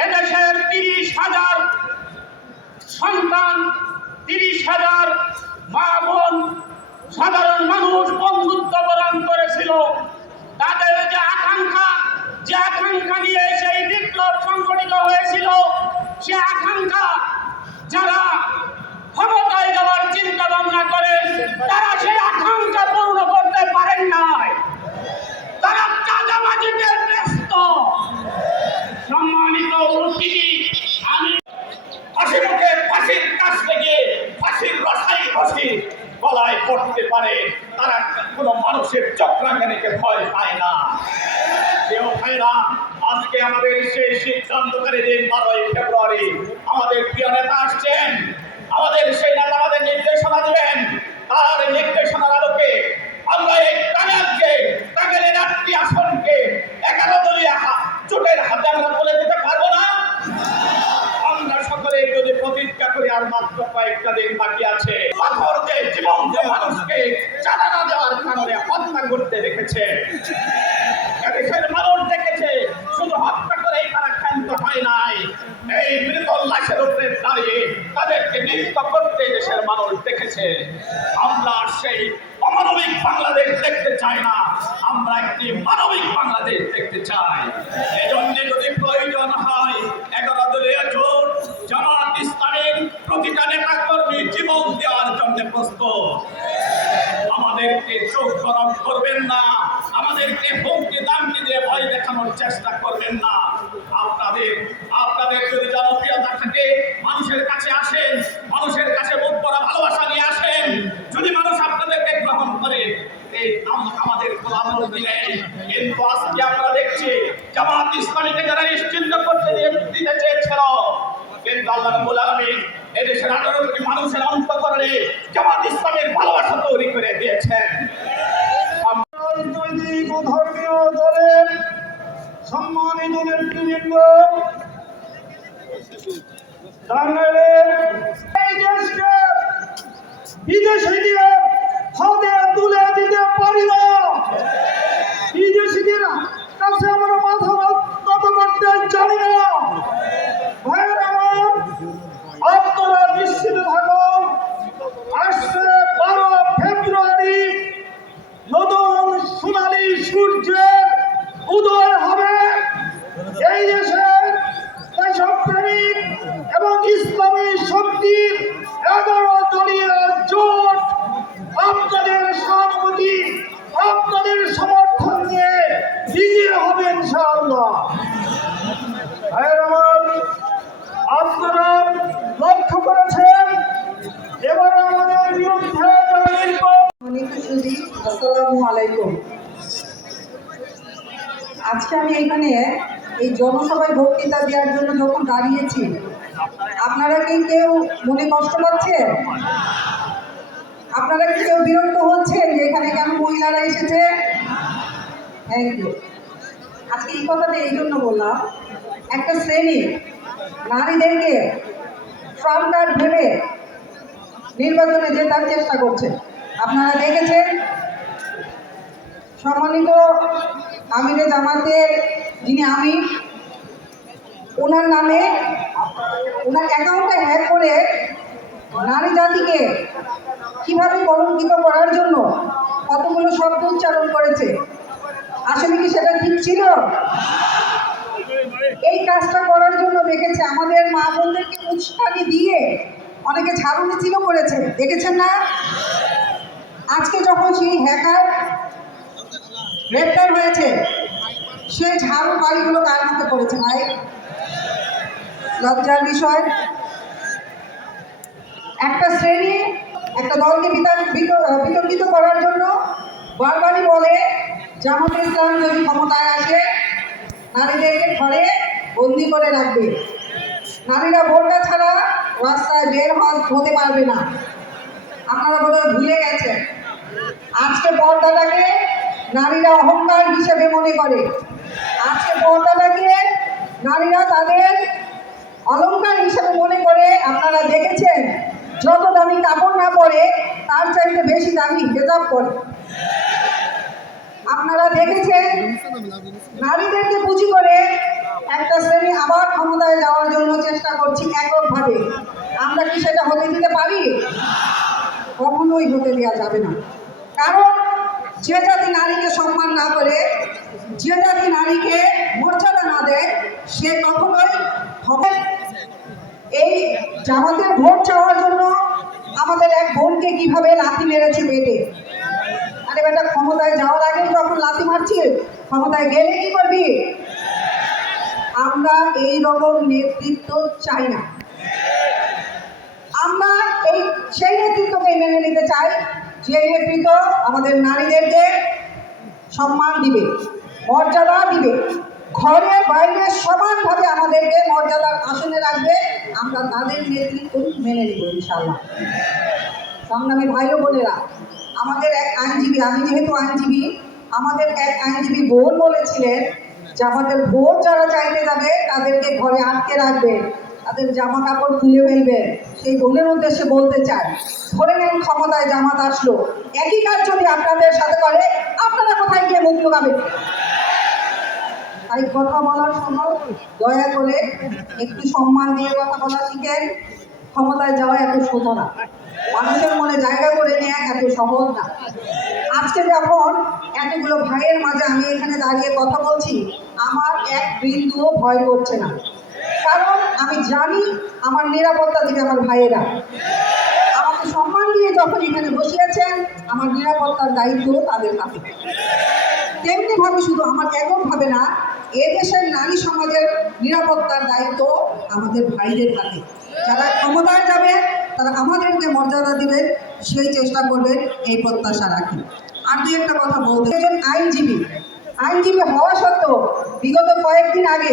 এদেশের 30,000 সন্তান, 30,000 মা বোন, সাধারণ মানুষ বন্ধুত্ব বরণ করেছিল। তাদের যে আকাঙ্ক্ষা নিয়ে সেই বিপ্লব সংগঠিত হয়েছিল, সে আকাঙ্ক্ষা যারা ক্ষমতায় যাওয়ার চিন্তা ভাবনা করে তারা সেই আকাঙ্ক্ষা পূর্ণ করতে পারেন নাই। তারা চাঁদাবাজিতে ব্যস্ত। সম্মানিত উপস্থিতি, আমি ফাঁসি মুখে ফাঁসির কাছ থেকে ফাঁসির রসাই বসে গলায় পড়তে পারে, তারা কোনো মানুষের চক্রাঙ্গানিকে ভয় পায় না। কেউ ভাইরা, আজকে আমাদের সেই সিদ্ধান্তকারী দিন 12ই ফেব্রুয়ারি আমাদের প্রিয় নেতা আসছেন, আমাদের সেই নেতা আমাদের নির্দেশনা দিবেন। তার নির্দেশনার আলোকে আমরা এই টাঙ্গাইলের 8টি আসনকে 11 দলীয় জোটের হাতে আমরা বলে দিতে পারবো না। আমরা সকলে যদি প্রতিজ্ঞা করি, আর মাত্র কয়েকটা দিন বাকি আছে, পাথরকে জীবন্ত মানুষকে জানা না দেওয়ার কারণে হত্যা করতে দেখেছে, দেশের মানুষ দেখেছে। শুধু হত্যা করেই তারা ক্ষান্ত হয় নাই, এই মৃত লাশের উপরে দাঁড়িয়ে তাদেরকে নৃত্য করতে দেশের মানুষ দেখেছে। আমরা সেই অমানবিক বাংলাদেশ দেখতে চাই না, আমরা একটি মানবিক বাংলাদেশ দেখতে চাই। এই জন্য যদি প্রয়োজন হয় 11 দলীয় জোট জামাত ইসলামের প্রতিটা নেতা কর্মী জীবন দেওয়ার জন্য প্রস্তুত। আমাদেরকে চোখ গরম করবেন না, আমাদেরকে হুমকি দামকি দিয়ে ভয় দেখানোর চেষ্টা করবেন না। আপনাদের যদি জনপ্রিয়তা থাকে, মানুষের কাছে আসেন, মানুষের কাছে মুখ ভরা ভালোবাসা নিয়ে আসেন। যদি মানুষ আপনাদেরকে গ্রহণ করে, এই আমাদের কোনো আপত্তি নেই। কিন্তু আজকে আমরা দেখছি জামাত ইসলামীকে যারা নিশ্চিন্ত করতে দিতে চেয়েছিল, কিন্তু আল্লাহ রাব্বুল আলামিন এদেশের 18 কোটি মানুষের অন্তঃকরণে জামাত ইসলামের ভালোবাসা তৈরি করে দিয়েছেন। রাজনৈতিক ও ধর্মীয় দলের সম্মানিত নেতৃবৃন্দ, টাঙ্গাইলের এই দেশকে বিদেশিদের হাতে তুলে দিতে পারি না। বিদেশিদের কাছে আমরা মাথা নত করতে জানি না। ভাইয়ের আমার, আপনারা নিশ্চিত থাকুন, আসছে 12 ফেব্রুয়ারি নতুন সোনালী সূর্যের উদয় হবে। এই দেশের দেশপ্রেমিক এবং ইসলামী শক্তির 11 দলীয় জোট আপনাদের সহানুভূতি, আপনাদের সমর্থন নিয়ে বিজয়ী হবে ইনশাআল্লাহ। ভাইয়ের আমার, আপনারা লক্ষ্য করেছেন এবার আমাদের বিরুদ্ধে আসসালামু আলাইকুম। আজকে আমি এখানে এই জনসভায় বক্তৃতা দেওয়ার জন্য যখন দাঁড়িয়েছি, আপনারা কি কেউ মনে কষ্ট পাচ্ছেন? আপনারা কি কেউ বিরক্ত হচ্ছেন যে এখানে কেন মহিলারা এসেছে? Thank you. আজকে এই কথাটা এই জন্য বললাম, একটা শ্রেণী নারীদেরকে ফ্রন্ট কার্ড ভেবে নির্বাচনে জেতার চেষ্টা করছে। আপনারা দেখেছেন, সম্মানিত আমিরে জামাতের যিনি আমির, ওনার নামে ওনার অ্যাকাউন্টে হ্যাক করে নারী জাতিকে কিভাবে কলঙ্কিত করার জন্য কতগুলো শব্দ উচ্চারণ করেছে। আসলে কি সেটা ঠিক ছিল? এই কাজটা করার জন্য দেখেছে আমাদের মা বোনদেরকে উস্কানি দিয়ে অনেকে ঝাড়ু মিছিল করেছে, দেখেছেন না? আজকে যখন সেই হ্যাকার গ্রেপ্তার হয়েছে, সেই ঝাড়ু বাড়িগুলো কার মতো করেছে ভাই? লজ্জার বিষয়। একটা শ্রেণী একটা দলকে বিতর্কিত করার জন্য বারবারই বলে জামাতে ইসলাম যদি ক্ষমতায় আসে নারীদেরকে ঘরে বন্দি করে রাখবে, নারীরা বোরকা ছাড়া রাস্তায় বের হতে পারবে না। আপনারা বোধহয় ভুলে গেছেন, আজকে পর্দাটাকে নারীরা অহংকার হিসেবে মনে করে। আজকে পর্দাটাকে নারীরা তাদের অলংকার হিসেবে মনে করে। আপনারা দেখেছেন, যত দামি কাপড় না পরে তার চাইতে বেশি দামি হেজাব পরে। আপনারা দেখেছেন, নারীদেরকে পুঁজি করে একটা শ্রেণী আবার ক্ষমতায় যাওয়ার জন্য চেষ্টা করছি এককভাবে। আমরা কি সেটা হতে দিতে পারি? কখনোই হতে দেওয়া যাবে না। কারণ যে জাতি নারীকে সম্মান না করে, যে জাতি নারীকে মর্যাদা না দেয়, সে কখনোই হবে। এই জামাতের ভোট চাওয়ার জন্য আমাদের এক বোনকে কিভাবে লাথি মেরেছে পেটে। আরে বেটা, ক্ষমতায় যাওয়ার আগে যখন লাথি মারছি, ক্ষমতায় গেলে কি করবি? আমরা এই রকম নেতৃত্ব চাই না। আমরা সেই নেতৃত্বকে মেনে নিতে চাই, যে নেতৃত্ব আমাদের নারীদেরকে সম্মান দিবে, মর্যাদা দিবে, ঘরে বাইরে সমানভাবে আমাদেরকে মর্যাদার আসনে রাখবে, আমরা তাদের নেতৃত্ব মেনে নেব ইনশাআল্লাহ। সংগ্রামী ভাই ও বোনেরা, আমাদের এক আইনজীবী, আমি যেহেতু আইনজীবী, আমাদের এক আইনজীবী বোন বলেছিলেন যে আমাদের ভোট যারা চাইতে যাবে তাদেরকে ঘরে আটকে রাখবে, তাদের জামা কাপড় খুলে ফেলবে। সেই বোনের উদ্দেশ্যে বলতে চাই, ধরে নেন ক্ষমতায় জামাত আসলো, একই কাজ যদি আপনাদের সাথে করে, আপনারা কোথায় গিয়ে মুখ লুকাবেন? তাই কথা বলার সময় দয়া করে একটু সম্মান দিয়ে কথা বলা শিখেন। ক্ষমতায় যাওয়া এত সোজা না, মানুষের মনে জায়গা করে নেওয়া এত সহজ না। আজকে যখন এতগুলো ভাইয়ের মাঝে আমি এখানে দাঁড়িয়ে কথা বলছি, আমার এক বিন্দুও ভয় করছে না, কারণ আমি জানি আমার নিরাপত্তা দিবে আমার ভাইয়েরা। আমাকে সম্মান দিয়ে যখন এখানে বসিয়েছেন, আমার নিরাপত্তার দায়িত্ব তাদের কাছে। তেমনি ভাবে শুধু আমার এককভাবে না, এদেশের নারী সমাজের নিরাপত্তার দায়িত্ব আমাদের ভাইদের হাতে। যারা ক্ষমতায় যাবে তারা আমাদেরকে মর্যাদা দিবেন, সেই চেষ্টা করবেন, এই প্রত্যাশা রাখি। আর দুই একটা কথা বলতে, একজন আইনজীবী হওয়া সত্ত্বেও বিগত কয়েকদিন আগে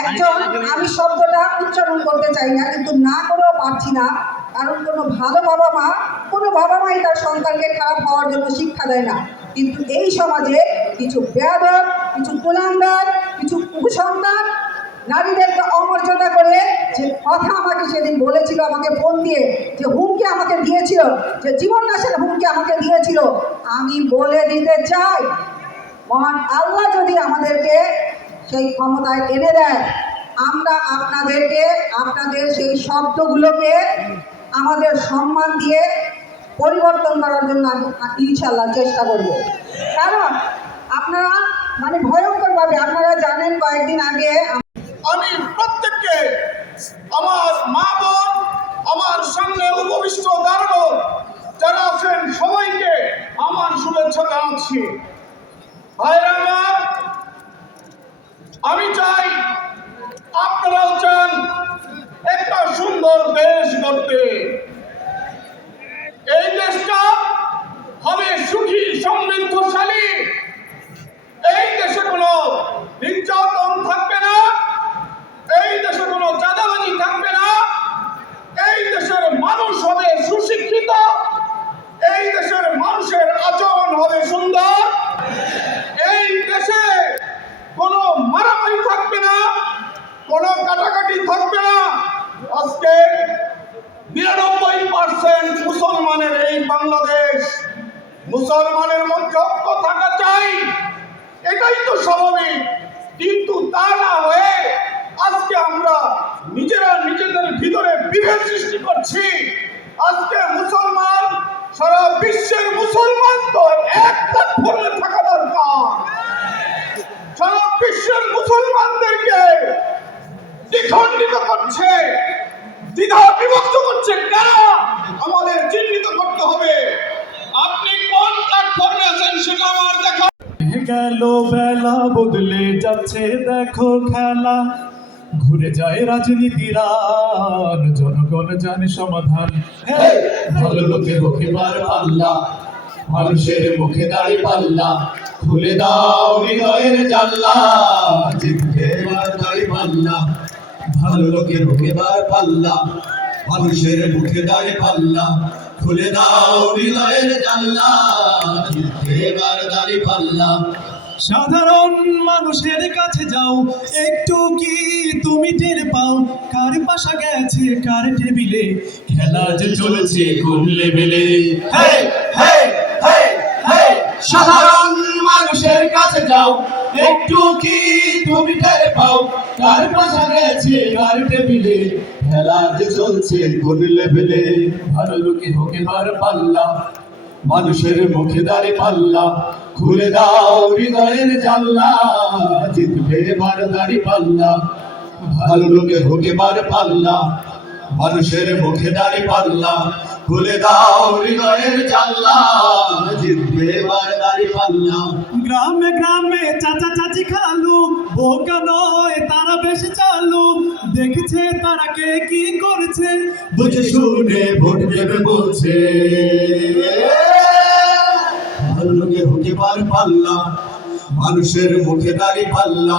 একজন, আমি শব্দটা উচ্চারণ করতে চাই না কিন্তু না করেও পারছি না, কারণ কোনো ভালো বাবা মাই তার সন্তানকে খারাপ হওয়ার জন্য শিক্ষা দেয় না, কিন্তু এই সমাজে কিছু বেয়াদব, কিছু কুলাঙ্গার, কিছু কুসন্তান নারীদেরকে অমর্যাদা করে যে কথা আমাকে সেদিন বলেছিল, আমাকে ফোন দিয়ে যে হুমকি আমাকে দিয়েছিল, যে জীবন নাশের হুমকি আমাকে দিয়েছিল, আমি বলে দিতে চাই, মহান আল্লাহ যদি আমাদেরকে সেই ক্ষমতায় এনে দেয়, আমরা আপনাদের সেই শব্দগুলোকে আমাদের সম্মান দিয়ে পরিবর্তন করার জন্য ইনশাআল্লাহ চেষ্টা করব। কারণ আপনারা ভয়ঙ্করভাবে, আপনারা জানেন কয়েকদিন আগে আমি প্রত্যেককে, আমার মা বোন, আমার সামনে উপবিষ্ট দাঁড়ানো যারা আছেন সবাইকে আমার শুভেচ্ছা জানাচ্ছি। ভাইরা আমার, আমি চাই আপনারাও চান একটা সুন্দর দেশ গড়তে। এই দেশটা হবে সুখী, সমৃদ্ধশালী। এই দেশে কোনো নির্যাতন থাকবে না, এই দেশে কোনো চাঁদাবাজি থাকবে না, এই দেশের মানুষ হবে সুশিক্ষিত, এই দেশের মানুষের আচরণ হবে সুন্দর, এই দেশে কোনো মারামারি থাকবে না, কোনো কাটাকাটি থাকবে না। আজকে ৯২% মুসলমানের এই বাংলাদেশ, মুসলমানের মধ্যে ঐক্য থাকা চাই, এটাই তো স্বাভাবিক। কিন্তু তা না হয়ে আজকে আমরা নিজেদের ভিতরে বিভেদ সৃষ্টি করছি। আজকে মুসলমান, সারা বিশ্বের মুসলমান তো এক প্ল্যাটফর্মে থাকা দরকার। সারা বিশ্বের মুসলমানদেরকে দ্বিখণ্ডিত করছে, দ্বিধা বিভক্ত করছে কারা, আমাদের চিহ্নিত করতে হবে। আপনি কোন প্ল্যাটফর্মে আছেন সেটা আমার দেখা। গেল বেলা, বদলে যাচ্ছে দেখো খেলা, ঘুরে যায় রাজনীতির আর জনগণ জানে সমাধান। ভালো লোকে রোকেবার পাল্লা, মানুষের মুখে দাঁড়ি পাল্লা, খুলে দাও হৃদয়ের জানলা, জিতবে এবার দাঁড়ি পাল্লা। ভালো লোকে রোকেবার পাল্লা, মানুষের মুখে দাঁড়ি পাল্লা, খুলে দাও হৃদয়ের জানলা, জিতবে এবার দাঁড়ি পাল্লা। সাধারণ মানুষের কাছে যাও, একটু কি তুমি টের পাও, কার পাশা গেছে কার টেবিলে, খেলা যে চলেছে কোন লেভেলে। সাধারণ মানুষের কাছে যাও, একটু কি তুমি টের পাও, কার পাশা গেছে কার টেবিলে, খেলা যে চলছে কোন লেভেলে। ভালো লোকে হোকে বার পাল্লা, মানুষের মুখে দাঁড়ি পাল্লা, খুলে দাও হৃদয়ের জানলা, জিতবে এবার দাঁড়ি পাল্লা। ভালো লোকে হোকে বার পাল্লা, মানুষের মুখে দাঁড়ি পাল্লা, খুলে দাও হৃদয়ের জানলা, জিতবে এবার দাঁড়ি পাল্লা। গ্রামে গ্রামে চাচা চাচি খালু, বোকা নয় তারা বেশ চালু, দেখছে তারা কে কি করছে, বুঝে শুনে ভোট দেবে বলছে। ভালো লোকে হোকে বার পাল্লা, মানুষের মুখে দাঁড়ি পাল্লা,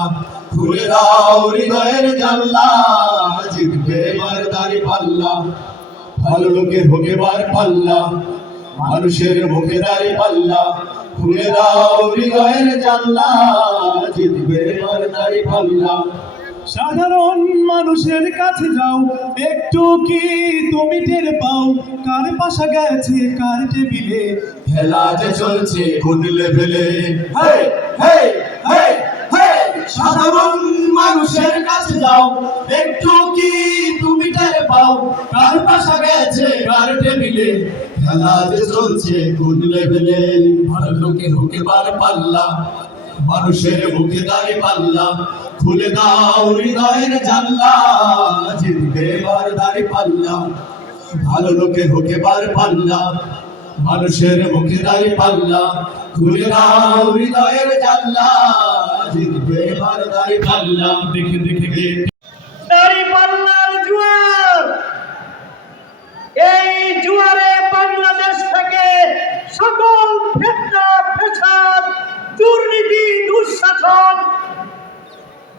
খুলে দাও হৃদয়ের জানলা, জিতবে এবার দাড়ি পাল্লা, ভালো লোকের হোক এবার পাল্লা, মানুষের মুখে দাড়ি পাল্লা, খুলে দাও হৃদয়ের জানলা, জিতবে এবার দাড়ি পাল্লা। সাধারণ মানুষের কাছে যাও, একটু কি তুমি টের পাও, কার পাশা গেছে কার টেবিলে, খেলা যে চলছে কোন লেভেলে। হেই হেই হেই হেই, সাধারণ মানুষের কাছে যাও, একটু কি তুমি টের পাও, কার পাশা গেছে কার টেবিলে, খেলা যে চলছে কোন লেভেলে। ভালো লোকের হোক এবার পাল্লা, মানুষের মুখে দাড়ি পাল্লা, খুলে দাও হৃদয়ের জানলা, জিতবে এবার দাড়ি পাল্লা, ভালো লোকের হোক এবার পাল্লা, মানুষের মুখে দাড়ি পাল্লা, খুলে দাও হৃদয়ের জানলা, জিতবে এবার দাড়ি পাল্লা। দেখে দেখে দাঁড়িপাল্লার জোয়ার, এই জোয়ারে বাংলাদেশ থেকে সকল ফিতনা ফ্যাসাদ দুর্নীতি দুঃশাসন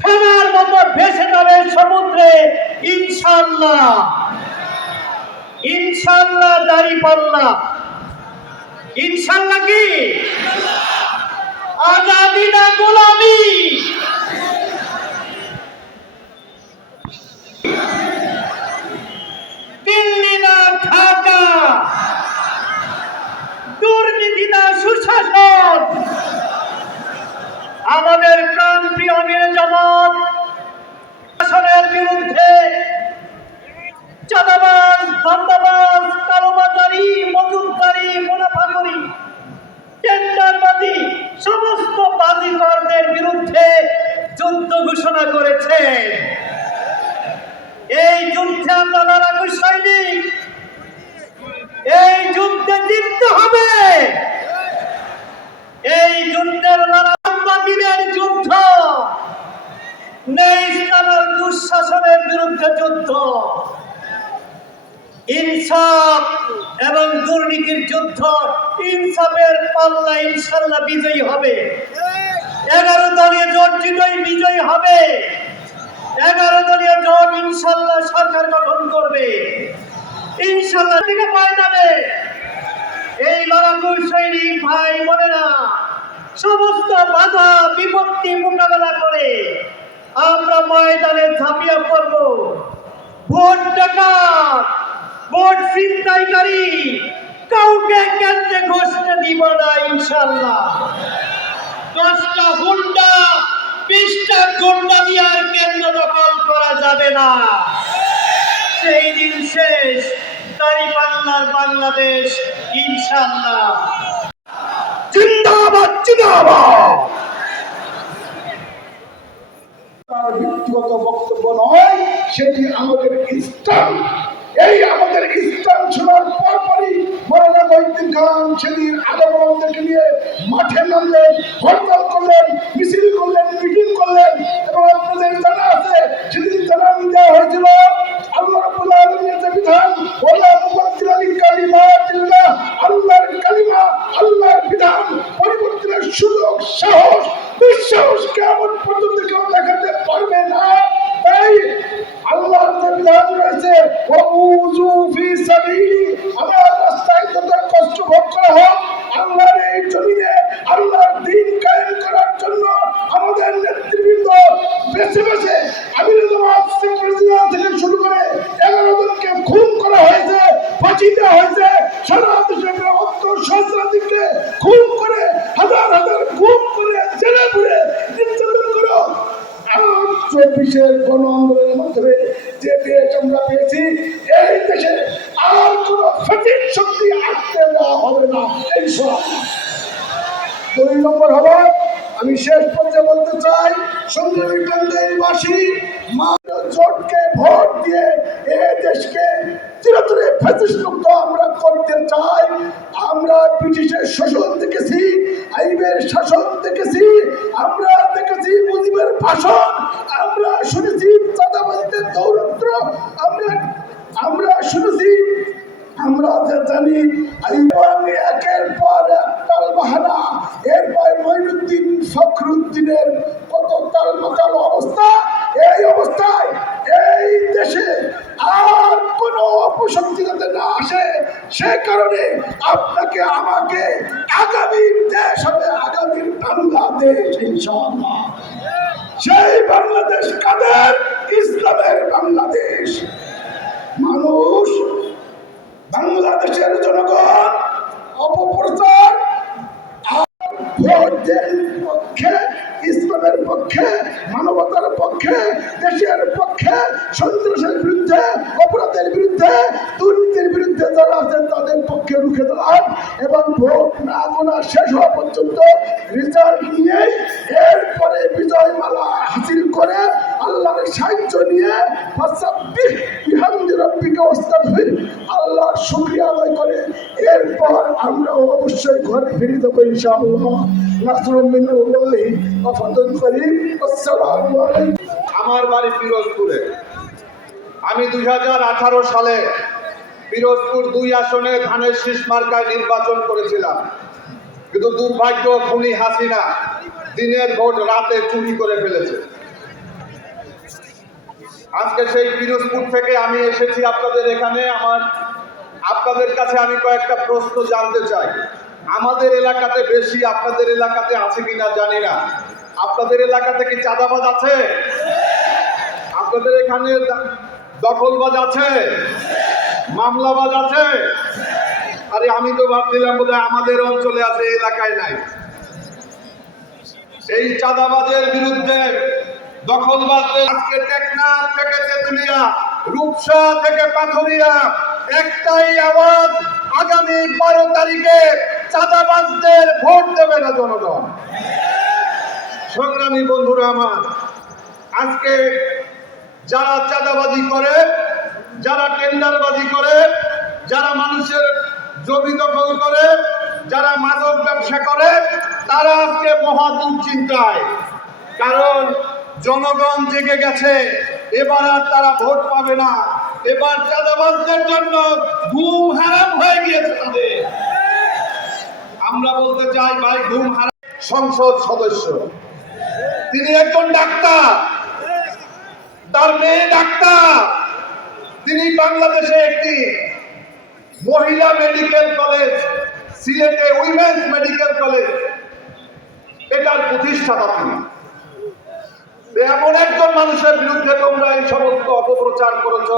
ফেনার মতো ভেসে যাবে সমুদ্রে ইনশাআল্লাহ। ইনশাআল্লাহ দাঁড়িপাল্লা, ইনশাআল্লাহ কি আজাদি না গোলামি। দিল্লি না ঢাকা, দুর্নীতি না সুশাসন। আমাদের প্রাণপ্রিয় আমির জামাত শাসনের বিরুদ্ধে চাঁদাবাজ, ধান্দাবাজ, কালোবাজারি, মজুতকারী, মুনাফাখোরি, টেন্ডারবাজি সমস্ত বাজিকরদের বিরুদ্ধে যুদ্ধ ঘোষণা করেছেন। এই যুদ্ধে আমরা লড়াকু সৈনিক, এই যুদ্ধে জিততে হবে। এই যুদ্ধের লড়াইয়ের যুদ্ধ, নেই ইসলামের দুঃশাসনের বিরুদ্ধে যুদ্ধ, ইনসাফ এবং দুর্নীতির যুদ্ধ। ইনসাফের পাল্লা ইনশাআল্লাহ বিজয়ী হবে। 11 দলীয় জোট বিজয়ী হবে। 11 দলীয় জোট ইনশাআল্লাহ সরকার গঠন করবে ইনশাআল্লাহ। দিকে পায় যাবে। এই লড়াকু সৈনিক ভাই বোনেরা সমস্ত বাধা বিপত্তি মোকাবেলা করে আমরা ময়দানে ঝাঁপিয়ে পড়ব। ভোট ডাকাত, ভোট ছিনতাইকারী কাউকে কেন্দ্রে ঘোষণা দিব না ইনশাআল্লাহ। 10টা হুন্ডা 20টা গুন্ডা দিয়ে আর কেন্দ্র দখল করা যাবে না। সেই দিন শেষ। দাঁড়িপাল্লার বাংলাদেশ ইনশাআল্লাহ। জিন্দাবাদ জিন্দাবাদ। তার ব্যক্তিগত বক্তব্য নয়, সেটি আমাদের ইসলাম। এই আমাদের ইসলাম শোনার পরপরই মৌলানা মহিউদ্দিন খান সেদিন আলেমদেরকে নিয়ে মাঠে নামলেন, হরতাল করলেন, মিছিল করলেন, মিটিং করলেন। এবং আপনাদের জানা আছে সেদিন জানান দেওয়া হয়েছিল আল্লাহ রাব্বুল আলামিনের যে বিধান, ওয়ালা মুবাদদিলা লিকালিমাতিল্লাহ, আল্লাহর কালিমা, আল্লাহর বিধান পরিবর্তনের সুযোগ, সাহস, দুঃসাহস কিয়ামত পর্যন্ত কেউ দেখাতে পারবে না। তাই আল্লাহর যে বিধান রয়েছে, ওয়াউযু ফি সাবিলি, আমার রাস্তায় যত কষ্ট ভোগ করা হোক, আল্লাহর এই জমিনে আল্লাহর দ্বীন কায়েম করার জন্য আমাদের নেতৃবৃন্দ বেছে বেছে আমিরুল জামাত শেখ রেজিয়া থেকে শুরু করে 11 জনকে খুন করা হয়েছে, ফাঁসি দেওয়া হয়েছে। সারা দেশে সহস্রাধিককে খুন করে, হাজার হাজার খুন করে, জেলে পুরে নির্যাতন করো। 24-এর গণ আন্দোলনের মাধ্যমে যে দেশ আমরা পেয়েছি, এই দেশে আর কোন ফ্যাসিস্ট শক্তি আসতে দেওয়া হবে না ইনশাআল্লাহ। 2 নম্বর হলো, আমি শেষ পর্যায়ে বলতে চাই, সংগ্রামী টাঙ্গাইলবাসী জোটকে ভোট দিয়ে এই দেশকে চিরতরে ফ্যাসিস্ট মুক্ত আমরা করতে চাই। আমরা ব্রিটিশের শাসন দেখেছি, আইবের শাসন দেখেছি, আমরা দেখেছি মুজিবের ভাষণ, আমরা শুনেছি চাঁদাবাজিদের দৌরত্র, আমরা শুনেছি, আমরা জানি একের পর এক তাল বাহানা। এরপর মঈনুদ্দিন ফখরুদ্দিনের কত তাল মাতাল অবস্থা, এই অবস্থায় এই দেশে আর কোনো অপশক্তি যাতে না আসে, সে কারণে আপনাকে আমাকে আগামীর দেশ হবে, আগামীর বাংলাদেশ ইনশাআল্লাহ। সেই বাংলাদেশ কাদের? ইসলামের বাংলাদেশ। মানুষ, বাংলাদেশের জনগণ অপপ্রচার ভোট দেন পক্ষে, ইসলামের পক্ষে, মানবতার পক্ষে, দেশের পক্ষে, সন্ত্রাসের বিরুদ্ধে, অপরাধের বিরুদ্ধে, দুর্নীতির বিরুদ্ধে যারা আছেন তাদের পক্ষে রুখে দাঁড়ান এবং ভোট না গোনা শেষ হওয়া পর্যন্ত রেজাল্ট নিয়ে এরপরে বিজয় মালা হাসিল করে আল্লাহর সাহায্য নিয়ে আল্লাহর শুকরিয়া আদায় করে এরপর আমরা অবশ্যই ঘরে ফিরে যাবো ইনশাআল্লাহ। আমার বাড়ি পিরোজপুরে। আমি 2018 সালে পিরোজপুর 2 আসনে ধানের শীষ মার্কায় নির্বাচন করেছিলাম, কিন্তু দুর্ভাগ্য খুনি হাসিনা দিনের ভোট রাতে চুরি করে ফেলেছে। আজকে সেই পিরোজপুর থেকে আমি এসেছি আপনাদের এখানে। আপনাদের কাছে আমি কয়েকটা প্রশ্ন জানতে চাই। আমাদের এলাকাতে বেশি, আপনাদের এলাকাতে আছে কিনা জানি না। আপনাদের এলাকাতে কি চাঁদাবাজ আছে? আপনাদের এখানে দখলবাজ আছে? মামলাবাজ আছে? আরে আমি তো ভাবছিলাম বোধহয় আমাদের অঞ্চলে আছে, এলাকায় নাই। এই চাঁদাবাজের বিরুদ্ধে, দখলবাজদের, আজকে টেকনাফ থেকে তেঁতুলিয়া, রূপসা থেকে পাথুরিয়া একটাই আওয়াজ, আগামী 12 তারিখে চাঁদাবাজদের ভোট দেবে না জনগণ। সংগ্রামী বন্ধুরা আমার, আজকে যারা চাঁদাবাজি করে, যারা টেন্ডারবাজি করে, যারা মানুষের জমি দখল করে, যারা মাদক ব্যবসা করে, তারা আজকে মহা দুশ্চিন্তায়। কারণ জনগণ জেগে গেছে, এবার আর তারা ভোট পাবে না। এবার চাঁদাবাজদের জন্য ঘুম হারাম হয়ে গিয়েছে তাদের। আমরা বলতে চাই ভাই, ঘুম হারাম। সংসদ সদস্য, তিনি একজন ডাক্তার, তার মেয়ে ডাক্তার। তিনি বাংলাদেশে একটি মহিলা মেডিকেল কলেজ, সিলেটে উইমেন্স মেডিকেল কলেজ, এটার প্রতিষ্ঠাতা তিনি। এমন একজন মানুষের বিরুদ্ধে তোমরা এই সমস্ত অপপ্রচার করেছ।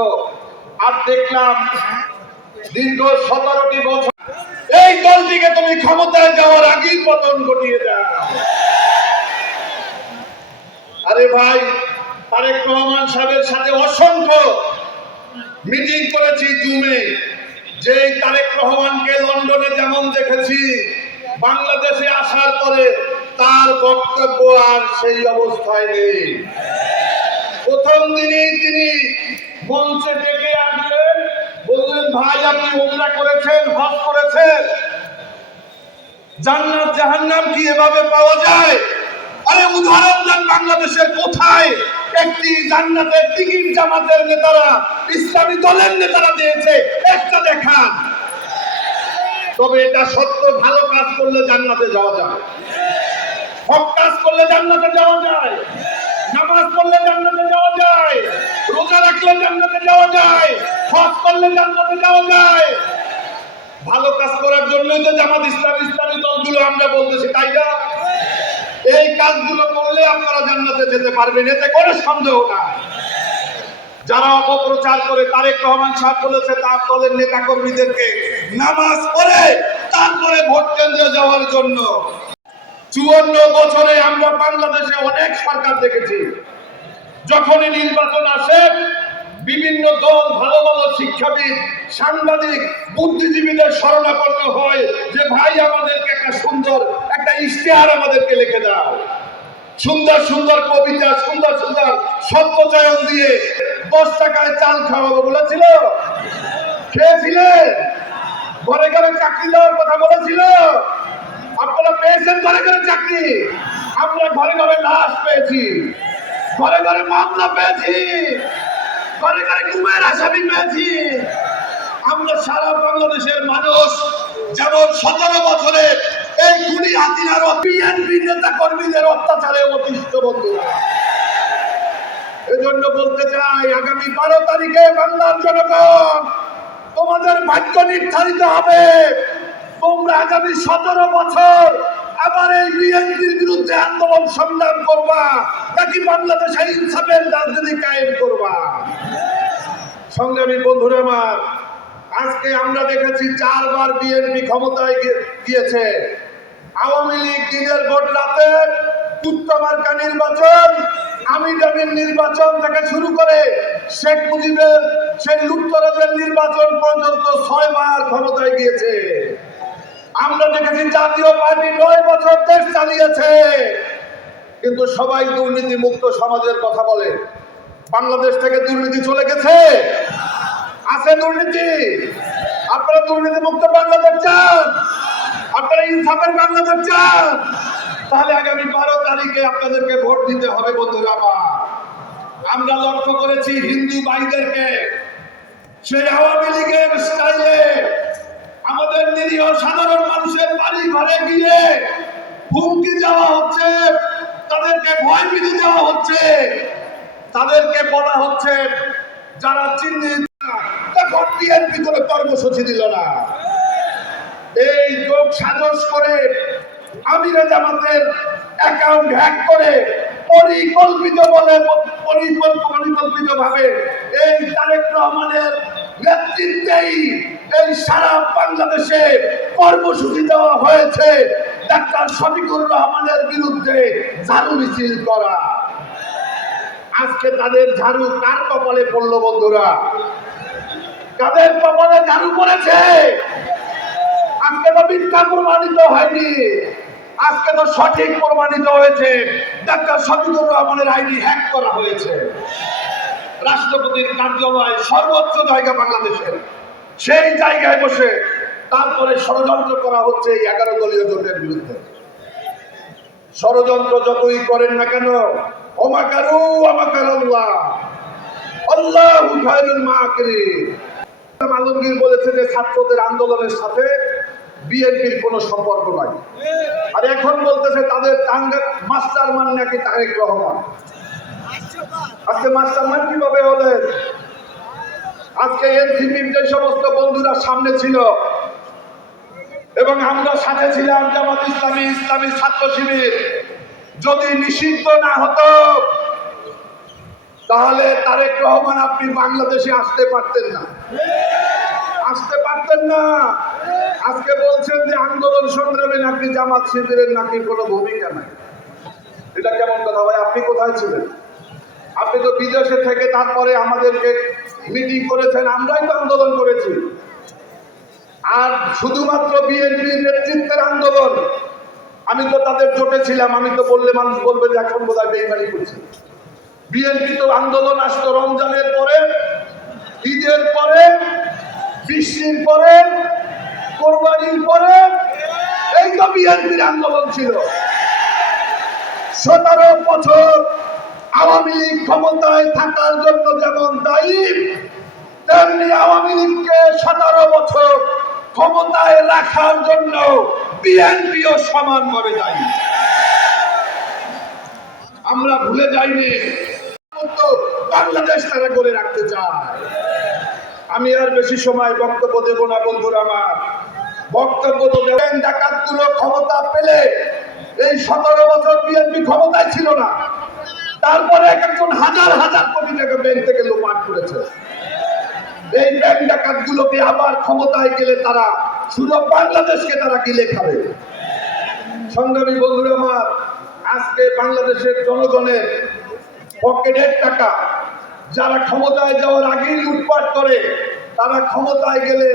আর দেখলাম দীর্ঘ 17টি বছর এই দলটিকে তুমি ক্ষমতায় যাওয়ার আগেই পতন ঘটিয়ে দাও। আরে ভাই, তারেক রহমান সাহেবের সাথে অসংখ্য মিটিং করেছি জুমে। যে তারেক রহমানকে লন্ডনে যেমন দেখেছি, বাংলাদেশে আসার পরে তার বক্তব্য আর সেই অবস্থায় নেই। প্রথম দিনই তিনি মঞ্চে ডেকে আনলেন, বললেন ভাই আপনি ওমরা করেছেন, হজ করেছেন, জান্নাত জাহান্নাম কি এভাবে পাওয়া যায়? আরে উদাহরণ দেন বাংলাদেশের কোথায় একটি জান্নাতের টিকিট জামাতের নেতারা, ইসলামী দলের নেতারা দিয়েছে, একটা দেখান। তবে এটা সত্য, ভালো কাজ করলে জান্নাতে যাওয়া যায়, হক কাজ করলে জান্নাতে যাওয়া যায়, নামাজ পড়লে জান্নাতে যাওয়া যায়, রোজা রাখলে জান্নাতে যাওয়া যায়, হজ করলে জান্নাতে যাওয়া যায়। ভালো কাজ করার জন্যই তো জামাত ইসলামী দলগুলো আমরা বলতেছি, তাই না? এই কাজগুলো করলে আপনারা জান্নাতে যেতে পারবেন, এতে কোনো সন্দেহ না। যারা অপপ্রচার করে, তারেক রহমান সাহেব বলেছে তার দলের নেতা কর্মীদেরকে নামাজ পড়ে তারপরে ভোট কেন্দ্রে যাওয়ার জন্য। 54 বছরে আমরা বাংলাদেশে অনেক সরকার দেখেছি, যখনই নির্বাচন আসে বিভিন্ন দল, ভালো ভালো শিক্ষাবিদ, সাংবাদিক, বুদ্ধিজীবীদের শরণাপন্ন হয় যে ভাই আমাদেরকে একটা সুন্দর একটা ইশতেহার আমাদেরকে লিখে দাও, সুন্দর সুন্দর কবিতা, সুন্দর সুন্দর শব্দচয়ন দিয়ে 10 টাকায় চাল খাওয়াবো বলেছিল, খেয়েছিলেন? ঘরে ঘরে চাকরি দেওয়ার কথা বলেছিল, আপনারা পেয়েছেন ঘরে ঘরে চাকরি? আমরা ঘরে ঘরে লাশ পেয়েছি, ঘরে ঘরে মামলা পেয়েছি, ঘরে ঘরে গুমের আসামি পেয়েছি। আমরা সারা বাংলাদেশের মানুষ যেমন 17 বছরে এই খুনি হাসিনার বিএনপি নেতা কর্মীদের অত্যাচারে অতিষ্ঠ বন্ধুরা, এজন্য বলতে চাই, আগামী 12 তারিখে বাংলার জনগণ তোমাদের ভাগ্য নির্ধারিত হবে। তোমরা আগামী 17 বছর আবার এই বিএনপির বিরুদ্ধে আন্দোলন সংগ্রাম করবা, নাকি বাংলাদেশে ইনসাফের রাজনীতি কায়েম করবা? সংগ্রামী বন্ধুরা আমার, আজকে আমরা দেখেছি 4 বার বিএনপি ক্ষমতায় গিয়েছে। আওয়ামী লীগ দিনের ভোট রাতে কুত্তামার্কা নির্বাচন, আমিডামির নির্বাচন থেকে শুরু করে শেখ মুজিবের সেই লুটতরাজের নির্বাচন পর্যন্ত 6 বার ক্ষমতায় গিয়েছে। আমরা দেখেছি জাতীয় পার্টি 9 বছর দেশ চালিয়েছে, কিন্তু সবাই দুর্নীতি মুক্ত সমাজের কথা বলে। বাংলাদেশ থেকে দুর্নীতি চলে গেছে? আছে দুর্নীতি? আপনারা দুর্নীতি মুক্ত বাংলাদেশ চান? আপনারা ইনসাফের বাংলাদেশ চান? তাহলে আগামী 12 তারিখে আপনাদেরকে ভোট দিতে হবে বন্ধুরা আমার। আমরা লক্ষ্য করেছি হিন্দু ভাইদেরকে সেই আওয়ামী লীগের স্টাইলে আমাদের নিরীহ সাধারণ মানুষের বাড়ি ঘরে গিয়ে হুমকি দেওয়া হচ্ছে, তাদেরকে ভয়ভীতি দেওয়া হচ্ছে, তাদেরকে বলা হচ্ছে যারা চিহ্নিত, তখন বিএনপি কোনো কর্মসূচি দিল না। এই যোগ সাজস করে আমিরে জামাতের অ্যাকাউন্ট হ্যাক করে পরিকল্পিতভাবে এই তারেক রহমানের নেতৃত্বেই এই সারা বাংলাদেশে কর্মসূচি দেওয়া হয়েছে ডাক্তার শফিকুর রহমানের বিরুদ্ধে ঝাড়ু মিছিল করা। আজকে তাদের ঝাড়ু কার কপালে পড়লো বন্ধুরা? কাদের কপালে ঝাড়ু পড়েছে? আজকে তো মিথ্যা প্রমাণিত হয়নি, আজকে তো সঠিক প্রমাণিত হয়েছে। ডাক্তার শফিকুর রহমানের আইডি হ্যাক করা হয়েছে। রাষ্ট্রপতির কার্যালয় সর্বোচ্চ জায়গা বাংলাদেশের, সেই জায়গায় বসে তারপরে ষড়যন্ত্র করা হচ্ছে এই 11 দলীয় জোটের বিরুদ্ধে। ষড়যন্ত্র যতই করেন না কেন, ওমাকারু ওমাকারাল্লাহ, আল্লাহু খায়রুল মাকিরিন। আলমগীর বলেছে যে ছাত্রদের আন্দোলনের সাথে বিএনপির কোনো সম্পর্ক নাই, আর এখন বলতেছে তাদের মাস্টারমাইন্ড নাকি তারেক রহমান। আজকে মাস্টারমাইন্ড কিভাবে হলেন? আজকে এনসিপির যে সমস্ত বন্ধুরা সামনে ছিল এবং আমরা সাথে ছিলাম, জামাত ইসলামী, ইসলামী ছাত্র শিবির, যদি নিষিদ্ধ না হতো তাহলে তারেক রহমান আপনি বাংলাদেশে আসতে পারতেন না, আসতে পারতেন না। আজকে বলছেন যে আন্দোলন সংগ্রামে নাকি জামাত শিবিরের নাকি কোনো ভূমিকা নাই। এটা কেমন কথা ভাই? আপনি কোথায় ছিলেন? আপনি তো বিদেশে থেকে তারপরে আমাদেরকে মিটিং করেছেন, আমরাই তো আন্দোলন করেছি। আর শুধুমাত্র বিএনপির নেতৃত্বের আন্দোলন, আমি তো তাদের জোটে ছিলাম, আমি তো বললে মানুষ বলবে যে এখন বোধহয় বেইমানি করছে। বিএনপি তো আন্দোলন আসতো রমজানের পরে, ঈদের পরে, বৃষ্টির পরে, কোরবানির পরে, এই তো বিএনপির আন্দোলন ছিল। 17 বছর আওয়ামী লীগ ক্ষমতায় থাকার জন্য যেমন দায়ী, তেমনি আওয়ামী লীগকে 17 বছর ক্ষমতায় রাখার জন্য বিএনপিও সমানভাবে দায়ী। আমরা ভুলে যাইনি, বাংলাদেশ তারা করে রাখতে চায়। আমি আর বেশি সময় বক্তব্য দেব না বন্ধুরা আমার। বক্তব্য তো দেবেন, ডাকাতগুলো ক্ষমতা পেলে এই 17 বছর বিএনপি ক্ষমতায় ছিল না, তারপরে একজন হাজার হাজার কোটি টাকা ব্যাংক থেকে লোপাট করেছে। এই ব্যাংক ডাকাতগুলোকে আবার ক্ষমতায় গেলে তারা শুধু বাংলাদেশকে তারা গিলে খাবে। সংগ্রামী বন্ধুরা আমার, আজকে বাংলাদেশের জনগণের পকেটের টাকা যারা ক্ষমতায় যাওয়ার আগেই লুটপাট করে, তারা ক্ষমতায় গেলে